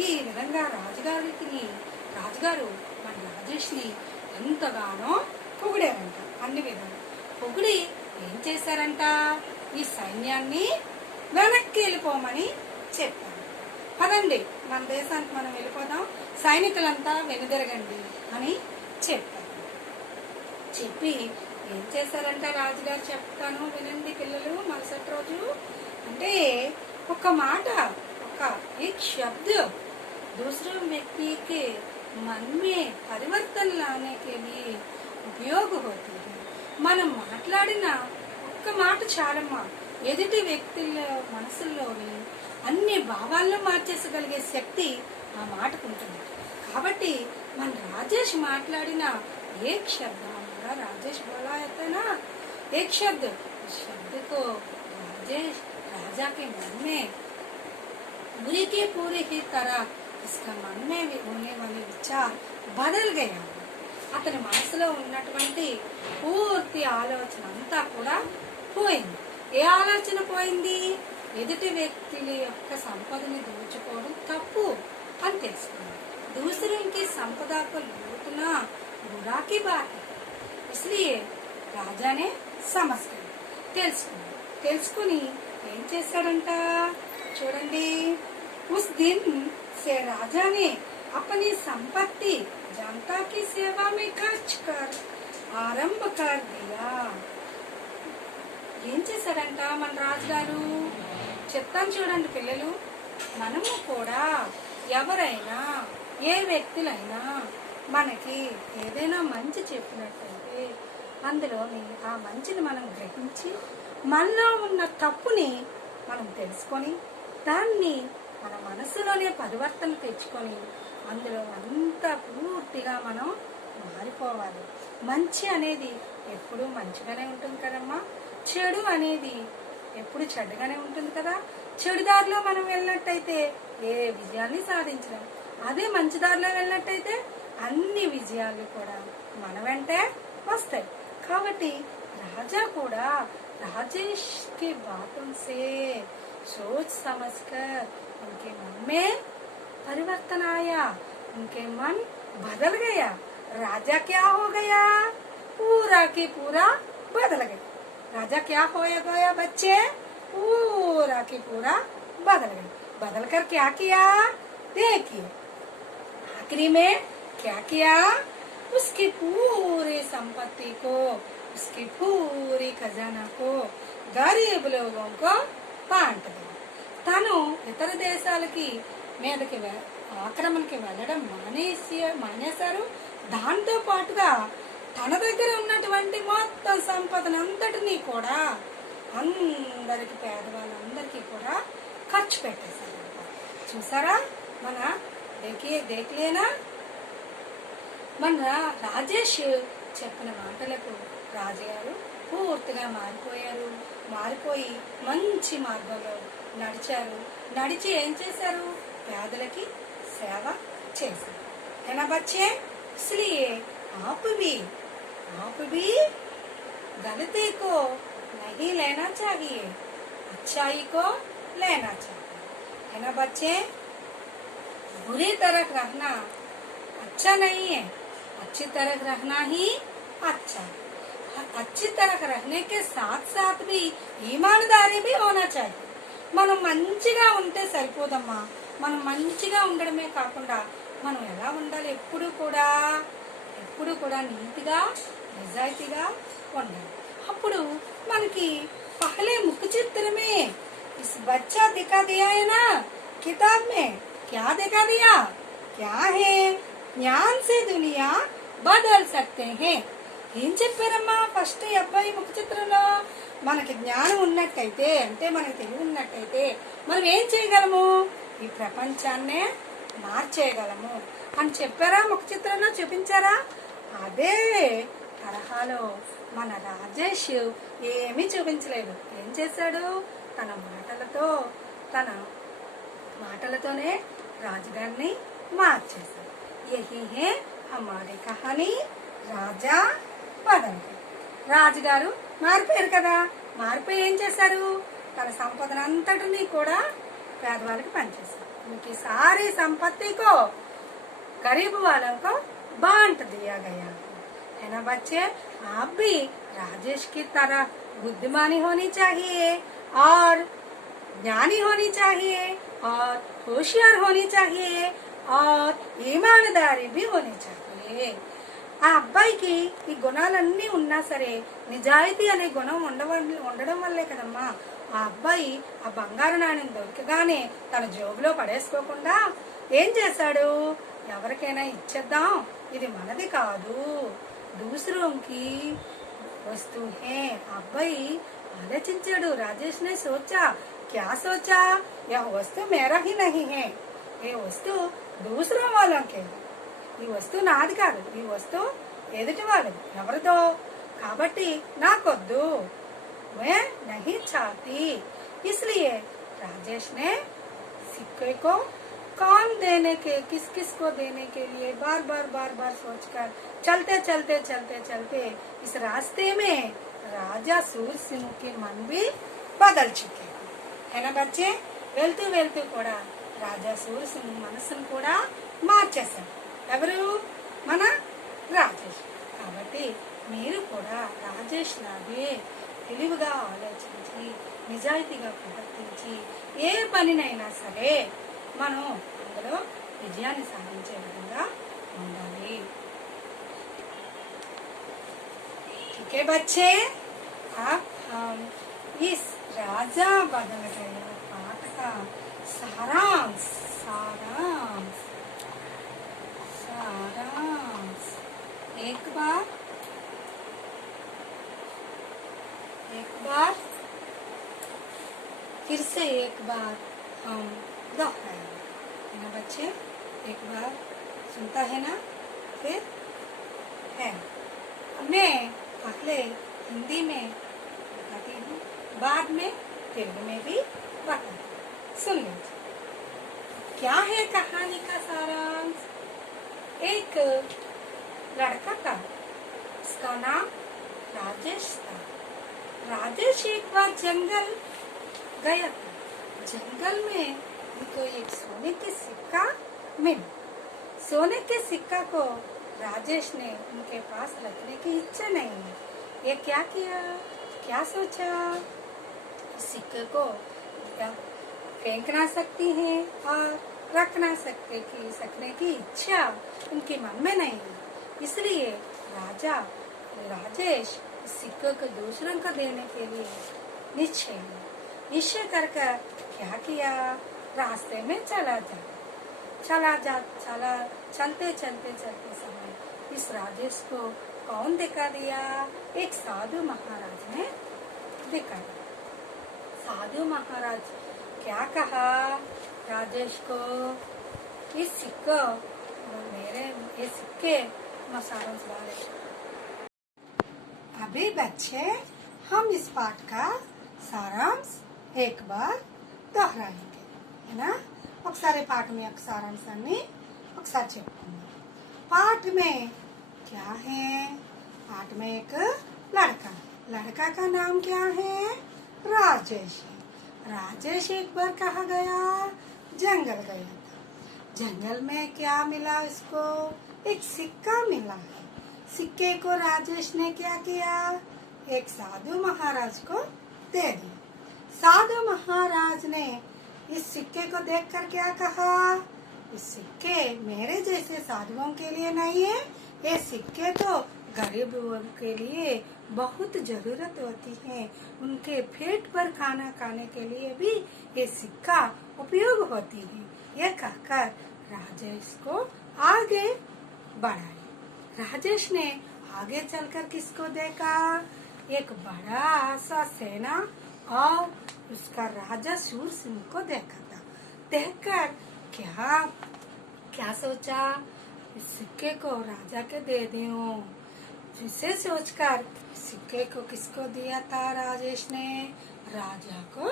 ఈ విధంగా రాజుగారు మన రాజేష్ ని ఎంతగానో పొగిడారంట. అన్ని విధాలు పొగిడి ఏం చేశారంట, ఈ సైన్యాన్ని వెనక్కి వెళ్ళిపోమని చెప్పారు. పదండి, మన దేశానికి మనం వెళ్ళిపోదాం, సైనికులంతా వెనుదిరగండి అని చెప్పారు. చెప్పి ఏం చేశారంట రాజుగారు, చెప్తాను వినండి పిల్లలు. మరుసటి రోజు అంటే ఒక మాట, एक शब्द दूसरे व्यक्ति के मन में परिवर्तन लाने के लिए उपयोग होती है. మనం మాట్లాడిన ఒక్క మాట చాలమ్మా ఎదుటి వ్యక్తుల మనసుల్లోని అన్ని భావాలను మార్చేసగలిగే శక్తి ఆ మాటకు ఉంటుంది. కాబట్టి మన రాజేష్ మాట్లాడిన एक शब्द, हमारा राजेश बोला है ना एक शब्द, उस शब्द को राजा के मन में पूरी के पूरी ही तरह इसका मन में होने वाले विचार बदल गया. అతని మనసులో ఉన్నటువంటి పూర్తి ఆలోచన అంతా కూడా పోయింది. ఏ ఆలోచన పోయింది? ఎదుటి వ్యక్తుల యొక్క సంపదని దోచుకోవడం తప్పు అని తెలుసుకున్నాడు. दूसरों की संपदा को लूटना बुरा की बात है. इसलिए राजा ने समझ गया, తెలుసుకుని ఏం చేశాడంట చూడండి. उस दिन से राजा ने अपनी संपत्ति जनता की सेवा में खर्च कर आरंभ कर दिया. ఏం చేశాడంట మన రాజుగారు? చెప్తాను చూడండి పిల్లలు. మనము కూడా ఎవరైనా ఏ వ్యక్తులైనా మనకి ఏదైనా మంచి చెప్పినట్టయితే అందులోని ఆ మంచిని మనం గ్రహించి మనలో ఉన్న తప్పుని మనం తెలుసుకొని దాన్ని మన మనసులోనే పరివర్తన తెచ్చుకొని అందులో అంతా పూర్తిగా మనం మారిపోవాలి. మంచి అనేది ఎప్పుడు మంచిగానే ఉంటుంది కదమ్మా, చెడు అనేది ఎప్పుడు చెడ్డగానే ఉంటుంది కదా. చెడు దారిలో మనం వెళ్ళినట్టయితే ఏ విజయాన్ని సాధించలేం. అదే మంచి దారిలో వెళ్ళినట్టయితే అన్ని విజయాలు కూడా మన వెంటే వస్తాయి. కాబట్టి రాజా కూడా రాజేష్ की बातों से सोच समझकर उनके मन में परिवर्तन आया, उनके मन बदल गया. राजा क्या हो गया? पूरा की पूरा बदल गया. राजा क्या हो गया बच्चे? पूरा की पूरा बदल गया. बदल कर क्या किया देखिए. आखिरी में क्या किया? उसकी पूरी संपत्ति को, उसकी पूरी खजाना को गरीब लोगों को बांट दिया. తను ఇతర దేశాలకి మీదకి ఆక్రమణకి వెళ్ళడం మానేశారు. దాంతో పాటుగా తన దగ్గర ఉన్నటువంటి మొత్తం సంపదనంతటినీ కూడా అందరికి, పేదవాళ్ళందరికీ కూడా ఖర్చు పెట్టేశారు. చూసారా? మన దేఖ్లేనా మన రాజేష్ చెప్పిన మాటలకు రాజుగారు పూర్తిగా మారిపోయి మంచి మార్గంలో నడిచారు. నడిచి ఏం చేశారు? పేదలకి సేవ చేశారు. है ना बच्चे? इसलिए आप भी गलती को नहीं लेना चाहिए, अच्छाई को लेना चाहिए. है ना बच्चे? बुरी तरफ रहना अच्छा नहीं है, अच्छी तरफ रहना ही अच्छा, अच्छी तरह रहने के साथ साथ भी ईमानदारी भी होना चाहिए. మనం మంచిగా ఉంటే సరిపోదమ్మా. మనం మంచిగా ఉండడమే కాకుండా మనం ఎలా ఉండాలి, ఎప్పుడు కూడా నీతిగా నిజాయితీగా ఉండాలి. అప్పుడు మనకి पहले मुख्य चित्र में इस बच्चा दिखा दिया है ना किताब में. क्या दिखा दिया? क्या है? ज्ञान से दुनिया बदल सकते हैं. ఏం చెప్పారమ్మా ఫస్ట్ ఈ అబ్బాయి ముఖ చిత్రంలో? మనకి జ్ఞానం ఉన్నట్టయితే, అంటే మనకి తెలివి ఉన్నట్టయితే మనం ఏం చేయగలము? ఈ ప్రపంచాన్నే మార్చేయగలము అని చెప్పారా? ముఖ చిత్రంలో చూపించారా? అదే తరహాలో మన రాజేష్ ఏమీ చూపించలేదు. ఏం చేశాడు? తన మాటలతోనే రాజుగారిని మార్చేశాడు. యహీ హే హమారీ కహానీ రాజా బదల్. రాజుగారు మారిపోయారు కదా. మారిపోయి ఏం చేశారు? తన సంపదను అంతటినీ కూడా పేదవాళ్ళకి పనిచేశారు. उनकी सारी संपत्ति को गरीब वालों को बांट दिया गया है ना बच्चे. आप भी राजेश की तरह बुद्धिमानी होनी चाहिए और ज्ञानी होनी चाहिए और होशियार होनी चाहिए और ईमानदारी भी होनी चाहिए. ఆ అబ్బాయికి ఈ గుణాలన్నీ ఉన్నా సరే నిజాయితీ అనే గుణం ఉండడం వల్లే కదమ్మా ఆ అబ్బాయి ఆ బంగారు నాణ్యం దొరకగానే తన జోబులో పడేసుకోకుండా ఏం చేశాడు? ఎవరికైనా ఇచ్చేద్దాం, ఇది మనది కాదు, దూసరోంకి వస్తూ హే. అబ్బాయి ఆలోచించాడు. రాజేష్ నే సోచా. క్యా సోచా? యహ వస్తు మేరా హీ నహీ హే, ఏ వస్తు దూసరో వాళ్ళకే. ఈ వస్తువు నాది కాదు, ఈ వస్తువు ఎదుటి వాళ్ళది, ఎవరిదో, కాబట్టి నాకొద్దు. मैं नहीं चाहती. इसलिए राजेश ने सिक्के को कौन देने के, किस को देने के लिए बार बार सोचकर चलते इस रास्ते में राजा सूर सिंह के मन भी बदल चुके है ना बच्चे. వెళ్తూ కూడా రాజా సూర్ సింగ్ మనసును కూడా మార్చేశారు. ఎవరు? మన రాజేష్. కాబట్టి మీరు కూడా రాజేష్ లాగే తెలివిగా ఆలోచించి నిజాయితీగా ప్రవర్తించి ఏ పనినైనా సరే మనం అందులో విజయాన్ని సాధించే విధంగా ఉండాలి. ठीक है बच्चे, अब हम इस राजा बदल गया पाठ का सारांश एक बार फिर से एक बार हम दोहराएंगे है ना बच्चे. एक बार सुनता है ना, फिर है. मैं पहले हिंदी में बताती हूँ, बाद में तेलुगु में भी बताती हूँ. सुन लीजिए. क्या है कहानी का सारांश? एक लड़का था, उसका नाम राजेश था. राजेश एक बार जंगल गया था. जंगल में उनको एक सोने के सिक्का मिला. सोने के सिक्का को राजेश ने उनके पास रखने की इच्छा नहीं है. ये क्या किया, क्या सोचा? सिक्के को फेंक ना सकती है और रख ना सकने की इच्छा उनके मन में नहीं है. इसलिए राजेश सिक्के को दूसरों को देने के लिए निश्चय कर क्या किया? रास्ते में चलते समय इस राजेश को कौन दिखा दिया? एक साधु महाराज ने दिखा दिया. साधु महाराज क्या कहा राजेश को? इस सिक्के सारांश वाले. अभी बच्चे हम इस पाठ का सारांश एक बार दोहराएंगे है ना. ఒకసారి పాఠ యొక్క సారాంశాన్ని ఒకసారి చెప్పుకుందాం. पाठ में क्या है? पाठ में एक लड़का का नाम क्या है? राजेश है. राजेश एक बार कहाँ गया? जंगल गया था. जंगल में क्या मिला इसको? एक सिक्का मिला है. सिक्के को राजेश ने क्या किया, एक साधु महाराज को दे दिया। साधु महाराज ने इस सिक्के को देखकर क्या कहा, इस सिक्के मेरे जैसे साधुओं के लिए नहीं है, ये सिक्के तो गरीबों के लिए बहुत जरूरत होती है, उनके पेट पर खाना खाने के लिए भी ये सिक्का उपयोग होती है। ये कहकर राजेश को आगे बढ़ाई। राजेश ने आगे चलकर किसको देखा, एक बड़ा सा सेना और उसका राजा शूर सिंह को देखा था। देखकर क्या क्या सोचा, इस सिक्के को राजा के दे दूं। जिसे सोचकर सिक्के को किसको दिया था, राजेश ने राजा को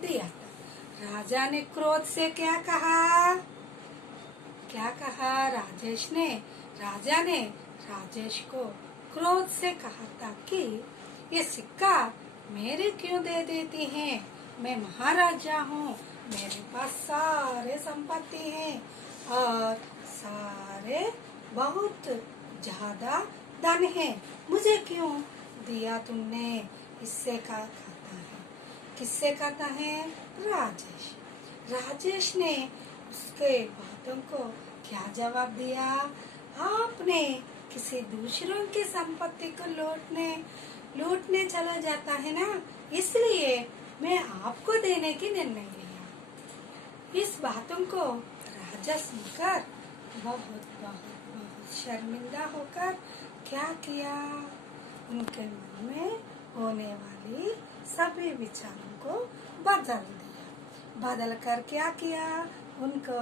दिया था। राजा ने क्रोध से क्या कहा, राजा ने राजेश को क्रोध से कहा था कि ये सिक्का मेरे क्यों दे देती हैं, मैं महाराजा हूँ, मेरे पास सारे संपत्ति हैं और सारे बहुत ज्यादा धन है, मुझे क्यों दिया तुमने। इससे क्या कहता है, किससे कहता है, राजेश ने उसके बातों को क्या जवाब दिया, आपने किसी दूसरों की संपत्ति को लूटने चला जाता है ना, इसलिए मैं आपको देने की निर्णय लिया। इस बातों को राजा सुनकर बहुत बहुत बहुत शर्मिंदा होकर क्या किया, उनके मन में होने वाली सभी विचारों को बदल कर क्या किया, उनको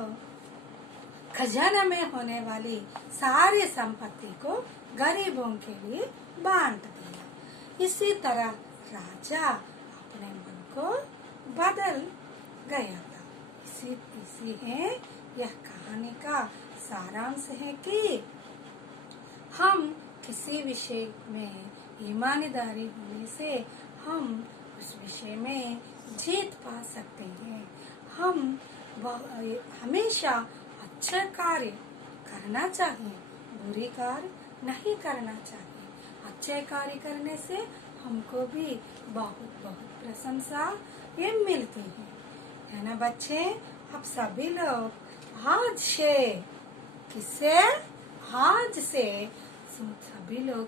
खजाना में होने वाली सारी संपत्ति को गरीबों के लिए बांट दिया। इसी तरह राजा अपने मन को बदल गया था। इसी है यह कहानी का सारांश है कि हम किसी विषय में ईमानदारी होने से हम उस विषय में जीत पा सकते हैं। हम हमेशा अच्छा कार्य करना चाहिए, बुरी कार्य नहीं करना चाहिए। अच्छे कार्य करने से हमको भी बहुत बहुत प्रशंसा ये मिलती है ना बच्चे। आप सभी लोग आज से सभी लोग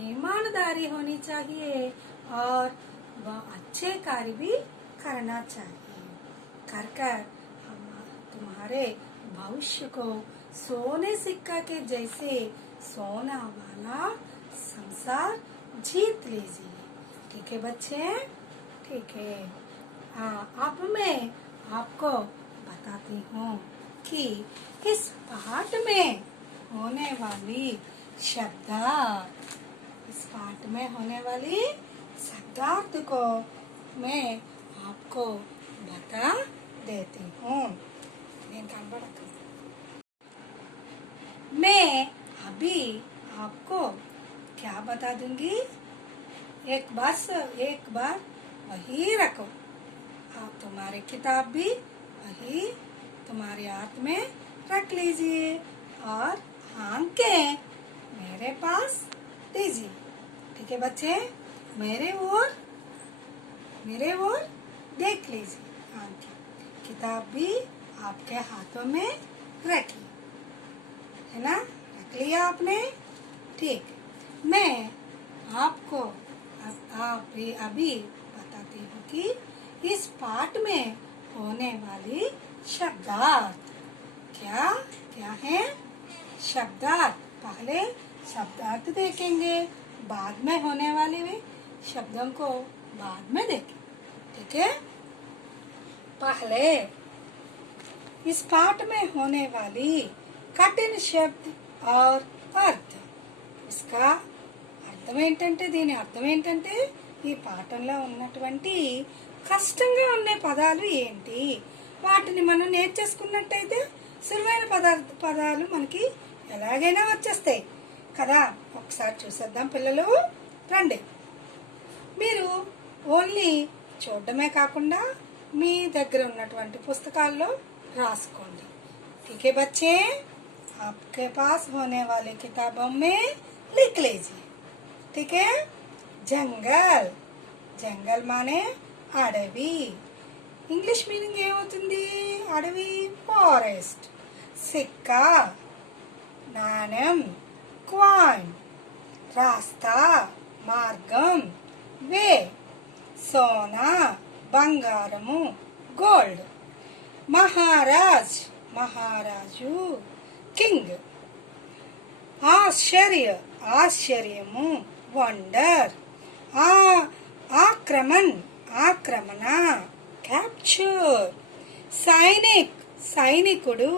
ईमानदारी होनी चाहिए और वह अच्छे कार्य भी करना चाहिए। कर तुम्हारे भविष्य को सोने सिक्का के जैसे सोना वाला संसार जीत लीजिए। ठीक है बच्चे, ठीक है। अब मैं आपको बताती हूँ कि इस पाठ में होने वाली शब्दार्थ को मैं आपको बता देती हूँ। मैं अभी आपको क्या बता दूंगी, एक बार वही रखो। आप तुम्हारे किताब भी वही तुम्हारे हाथ में रख लीजिए और आंखें मेरे पास दीजिए। ठीक है बच्चे, मेरे ओर देख लीजिए। आंखें, किताब भी आपके हाथों में रखिए, है ना, रख लिया आपने। ठीक, मैं आपको अभी बताती हूँ कि इस पाठ में होने वाली शब्दार्थ क्या है। शब्दार्थ पहले शब्दार्थ देखेंगे, बाद में होने वाले शब्दों को बाद में देखें। ठीक है, पहले इस पाठ में होने वाली कठिन शब्द और अर्थ, इसका దీని అర్థం ఏంటంటే ఈ పాఠంలో ఉన్నటువంటి కష్టంగా ఉండే పదాలు ఏంటి, వాటిని మనం నేర్చేసుకున్నట్టయితే సులువైన పదాలు మనకి ఎలాగైనా వచ్చేస్తాయి కదా। ఒకసారి చూసేద్దాం పిల్లలు, రండి। మీరు ఓన్లీ చూడడమే కాకుండా మీ దగ్గర ఉన్నటువంటి పుస్తకాల్లో రాసుకోండి। ठीक है बच्चे, आपके पास होने वाले किताबों में लिख लीजिए। ठीक है। जंगल, जंगल माने అడవి। ఇంగ్లీష్ మీనింగ్ ఏమవుతుంది? అడవి, ఫారెస్ట్। సిక్క, నాణెం, కాయిన్। రాస్తా, మార్గం, వే। సోనా, బంగారము, గోల్డ్। మహారాజ్, మహారాజు, కింగ్। ఆశ్చర్య, ఆశ్చర్యము, వండర్। ఆక్రమణ్, ఆక్రమణ, క్యాప్చర్। సైనిక్, సైనికుడు,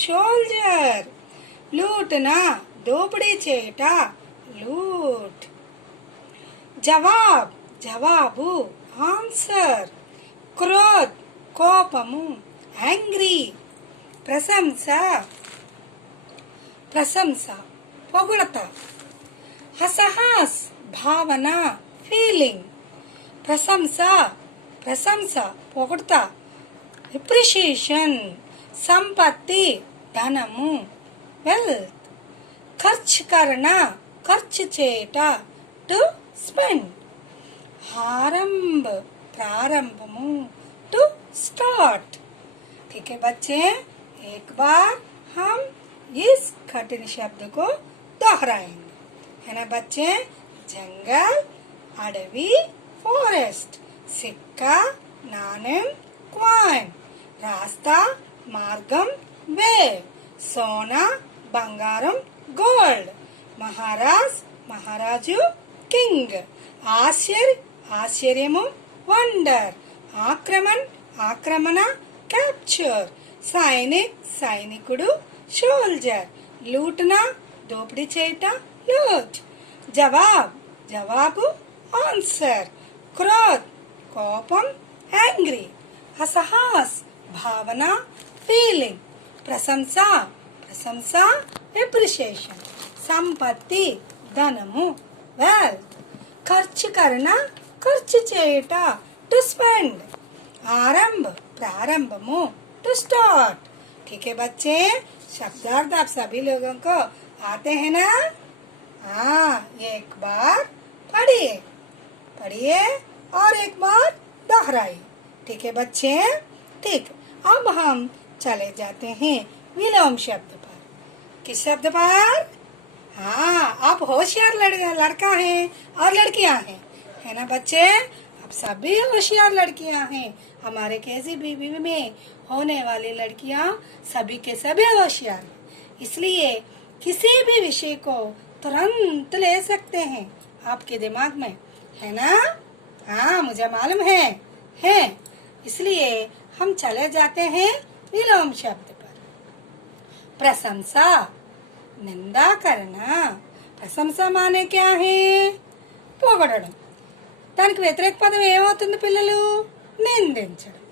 సోల్జర్। లూటన, దోపిడీ చేయుట, లూట్। జవాబ్, జవాబు, ఆన్సర్। క్రోధ్, కోపము, యాంగ్రీ। ప్రశంస, ప్రశంస, పొగడత। హసహాస్, భావన, ఫీలింగ్। ప్రశంస, ప్రశంస, పొగడత। అప్రిషియేషన్, సంపత్తి, ధనము, వెల్త్। ఖర్చు కరణ, ఖర్చు చేయుట, టు స్పెండ్। ఆరంభ, ప్రారంభము, టు स्टार्ट। ठीक है बच्चे, एक बार हम इस कठिन शब्द को दोहराएंगे, है ना बच्चे। जंगल, अडवी, फॉरेस्ट। सिक्का, नाणेम, क्वाइन। रास्ता, मार्गम, वे। सोना, బంగారం, గోల్డ్। మహారాజ్, మహారాజు, కింగ్। ఆశ్చర్య, ఆశ్చర్యము, వండర్। ఆక్రమణ్, ఆక్రమణ, క్యాప్చర్। సైనిక్, సైనికుడు, సోల్జర్। లూటన, దోపిడీ చేయుట, లూట్। జవాబ్, జవాబు, ఆన్సర్। క్రోధ్, కోపం, యాంగ్రీ। హసహాస్, భావన, ఫీలింగ్। ప్రశంస, ప్రశంస, అప్రిషియేషన్। సంపత్తి, ధనము, వెల్త్। ఖర్చు కరణ, ఖర్చు చేయుట, టు स्पेंड। आरंभ, प्रारंभमु, टू स्टार्ट। ठीक है बच्चे, शब्दार्थ आप सभी लोगों को आते हैं ना? हाँ, एक बार पढ़िए, पढ़िए और एक बार दोहराइए। ठीक है बच्चे, ठीक। अब हम चले जाते हैं विलोम शब्द पर। किस शब्द पर? हाँ, आप होशियार लड़का है और लड़कियां हैं, है ना बच्चे। सभी होशियार लड़कियां हैं। हमारे KCBB में होने वाली लड़कियां सभी के सभी होशियार हैं, इसलिए किसी भी विषय को तुरंत ले सकते हैं आपके दिमाग में, है ना? हाँ, मुझे मालूम है। इसलिए हम चले जाते हैं विलोम शब्द पर। प्रशंसा, निंदा करना। प्रशंसा माने क्या है? పొగడడం। దానికి వ్యతిరేక పదం ఏమవుతుంది పిల్లలు? నిందించడం।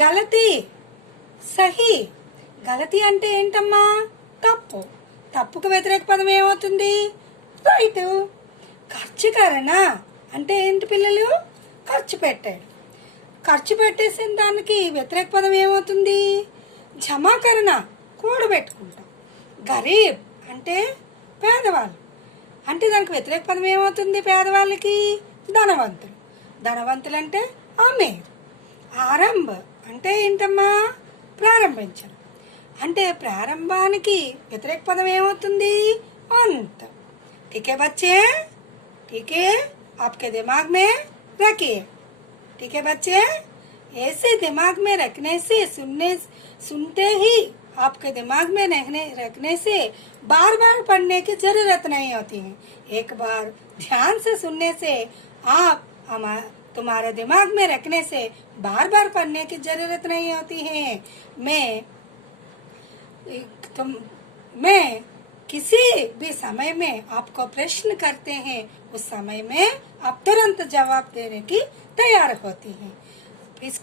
గలతీ, సహీ। గలతీ అంటే ఏంటమ్మా? తప్పు। తప్పుకు వ్యతిరేక పదం ఏమవుతుంది? రైట్। ఖర్చుకరణ అంటే ఏంటి పిల్లలు? ఖర్చు పెట్టాడు। ఖర్చు పెట్టేసిన దానికి వ్యతిరేక పదం ఏమవుతుంది? జమాకరణ, కూడబెట్టుకుంటాం। గరీబ్ అంటే పేదవాళ్ళు, అంటే దానికి వ్యతిరేక పదం ఏమవుతుంది? పేదవాళ్ళకి ధనవంతులు। ధనవంతులు అంటే అమీర్। ఆరంభ అంటే ఏంటమ్మా? ప్రారంభించడం, అంటే ప్రారంభానికి వ్యతిరేక పదం ఏమవుతుంది? अंत। ठीक है बच्चे, ठीक है, आपके दिमाग में रखिए। ठीक है बच्चे, ऐसे दिमाग में रखने से सुनते ही आपके दिमाग में रखने से बार बार पढ़ने की जरूरत नहीं होती है। एक बार ध्यान से सुनने से आप तुम्हारे दिमाग में रखने से बार बार पढ़ने की जरूरत नहीं होती है। मैं किसी भी समय में आपको प्रश्न करते हैं, उस समय में आप तुरंत जवाब देने की तैयार होती हैं।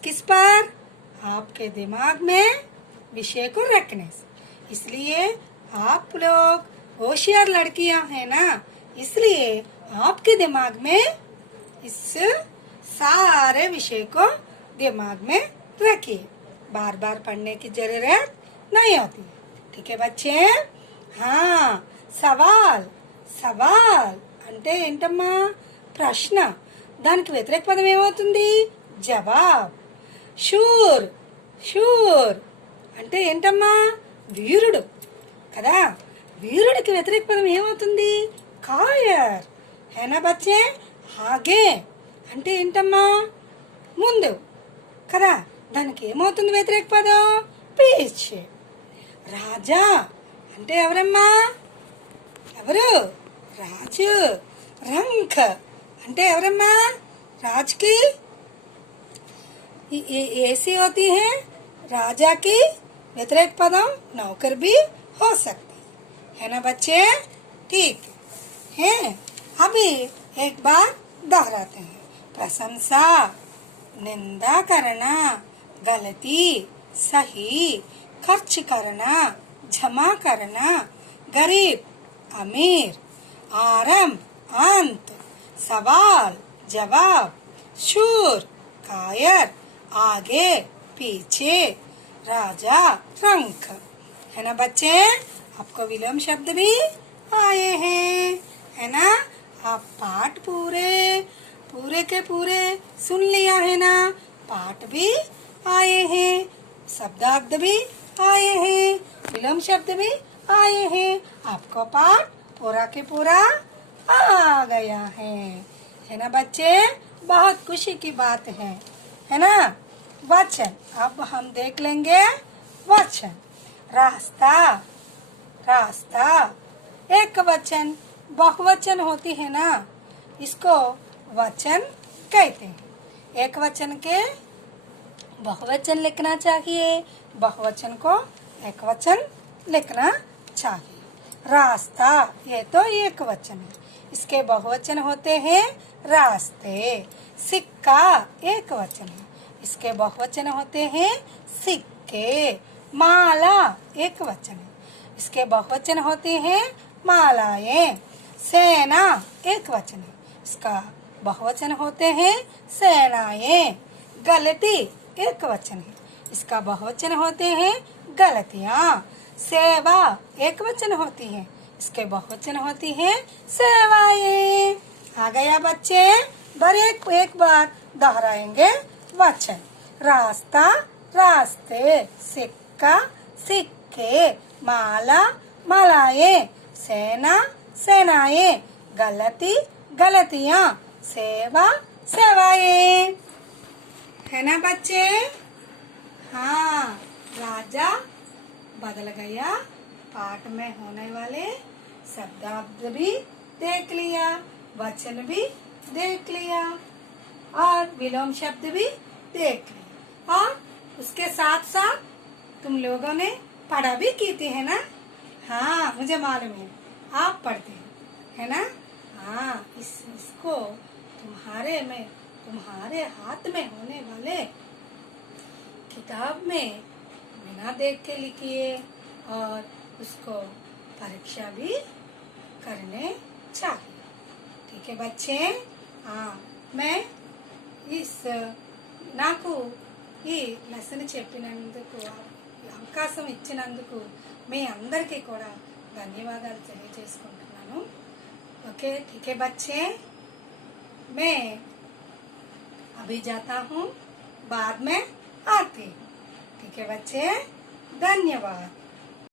किस पर? आपके दिमाग में विषय को रखने से। इसलिए आप लोग होशियार लड़कियां हैं ना, इसलिए आपके दिमाग में इस सारे विषय को दिमाग में रखिए, बार बार पढ़ने की जरूरत नहीं होती। ठीक है बच्चे, हाँ సవాల్ సవాల్ అంటే ఏంటమ్మా ప్రశ్న దానికి వ్యతిరేక పదం ఏమవుతుంది జవాబ్ షూర్ షూర్ అంటే ఏంటమ్మా వీరుడు కదా వీరుడికి వ్యతిరేక పదం ఏమవుతుంది కాయర్ హేనా బచ్చే ఆగే అంటే ఏంటమ్మా ముందు కదా దానికి ఏమవుతుంది వ్యతిరేక పదం పీచే రాజా అంటే ఎవరమ్మా ఎవరు రాజు రంక్ అంటే ఎవరమ్మా రాజుకి ऐसी होती है राजा की व्यतिरेक पदम नौकर भी हो सकती है ना बच्चे ठीक है अभी एक बार दोहराते हैं प्रशंसा निंदा करना गलती सही खर्च करना जमा करना गरीब अमीर आरंभ अंत सवाल जवाब शूर कायर आगे पीछे राजा रंक है ना बच्चे आपको विलोम शब्द भी आए हैं है ना आप पाठ पूरे पूरे के पूरे सुन लिया है ना पाठ भी आए हैं शब्दार्थ भी आए हैं विलोम शब्द भी आए हैं आपको पाठ पूरा के पूरा आ गया है ना बच्चे बहुत खुशी की बात है ना वचन अब हम देख लेंगे वचन रास्ता रास्ता एक वचन बहुवचन होती है ना इसको वचन कहते हैं एक वचन के बहुवचन लिखना चाहिए बहुवचन को एक वचन लिखना चाहिए रास्ता ये तो एक वचन है इसके बहुवचन होते हैं रास्ते सिक्का एक वचन है इसके बहुवचन होते हैं सिक्के माला एक वचन है इसके बहुवचन होते हैं मालाएं सेना एक वचन है इसका बहुवचन होते हैं सेनाएं गलती एक वचन है इसका बहुवचन होते हैं गलतियां सेवा एक वचन होती है इसके बहुवचन होती है सेवाएं आ गया बच्चे एक बार दोहराएंगे वचन रास्ता रास्ते सिक्का सिक्के माला मालाएं सेना सेनाएं गलती गलतियां सेवा सेवाएं है ना बच्चे हाँ राजा बदल गया पाठ में होने वाले शब्दार्थ भी देख लिया वचन भी देख लिया और विलोम शब्द भी देख लिया और उसके साथ साथ तुम लोगों ने पढ़ा भी की थी है ना हाँ मुझे मालूम है आप पढ़ते हैं है ना हाँ इसको तुम्हारे हाथ में होने वाले किताब में बिना देख के लिखिए और उसको परीक्षा भी करने चाहिए ठीक है बच्चे हाँ मैं इस నాకు ఈ లెసన్ చెప్పినందుకు అవకాశం ఇచ్చినందుకు మీ అందరికీ కూడా ధన్యవాదాలు తెలియజేసుకుంటున్నాను ओके ठीक है बच्चे मैं अभी जाता हूँ बाद में आती हूँ ठीक है बच्चे धन्यवाद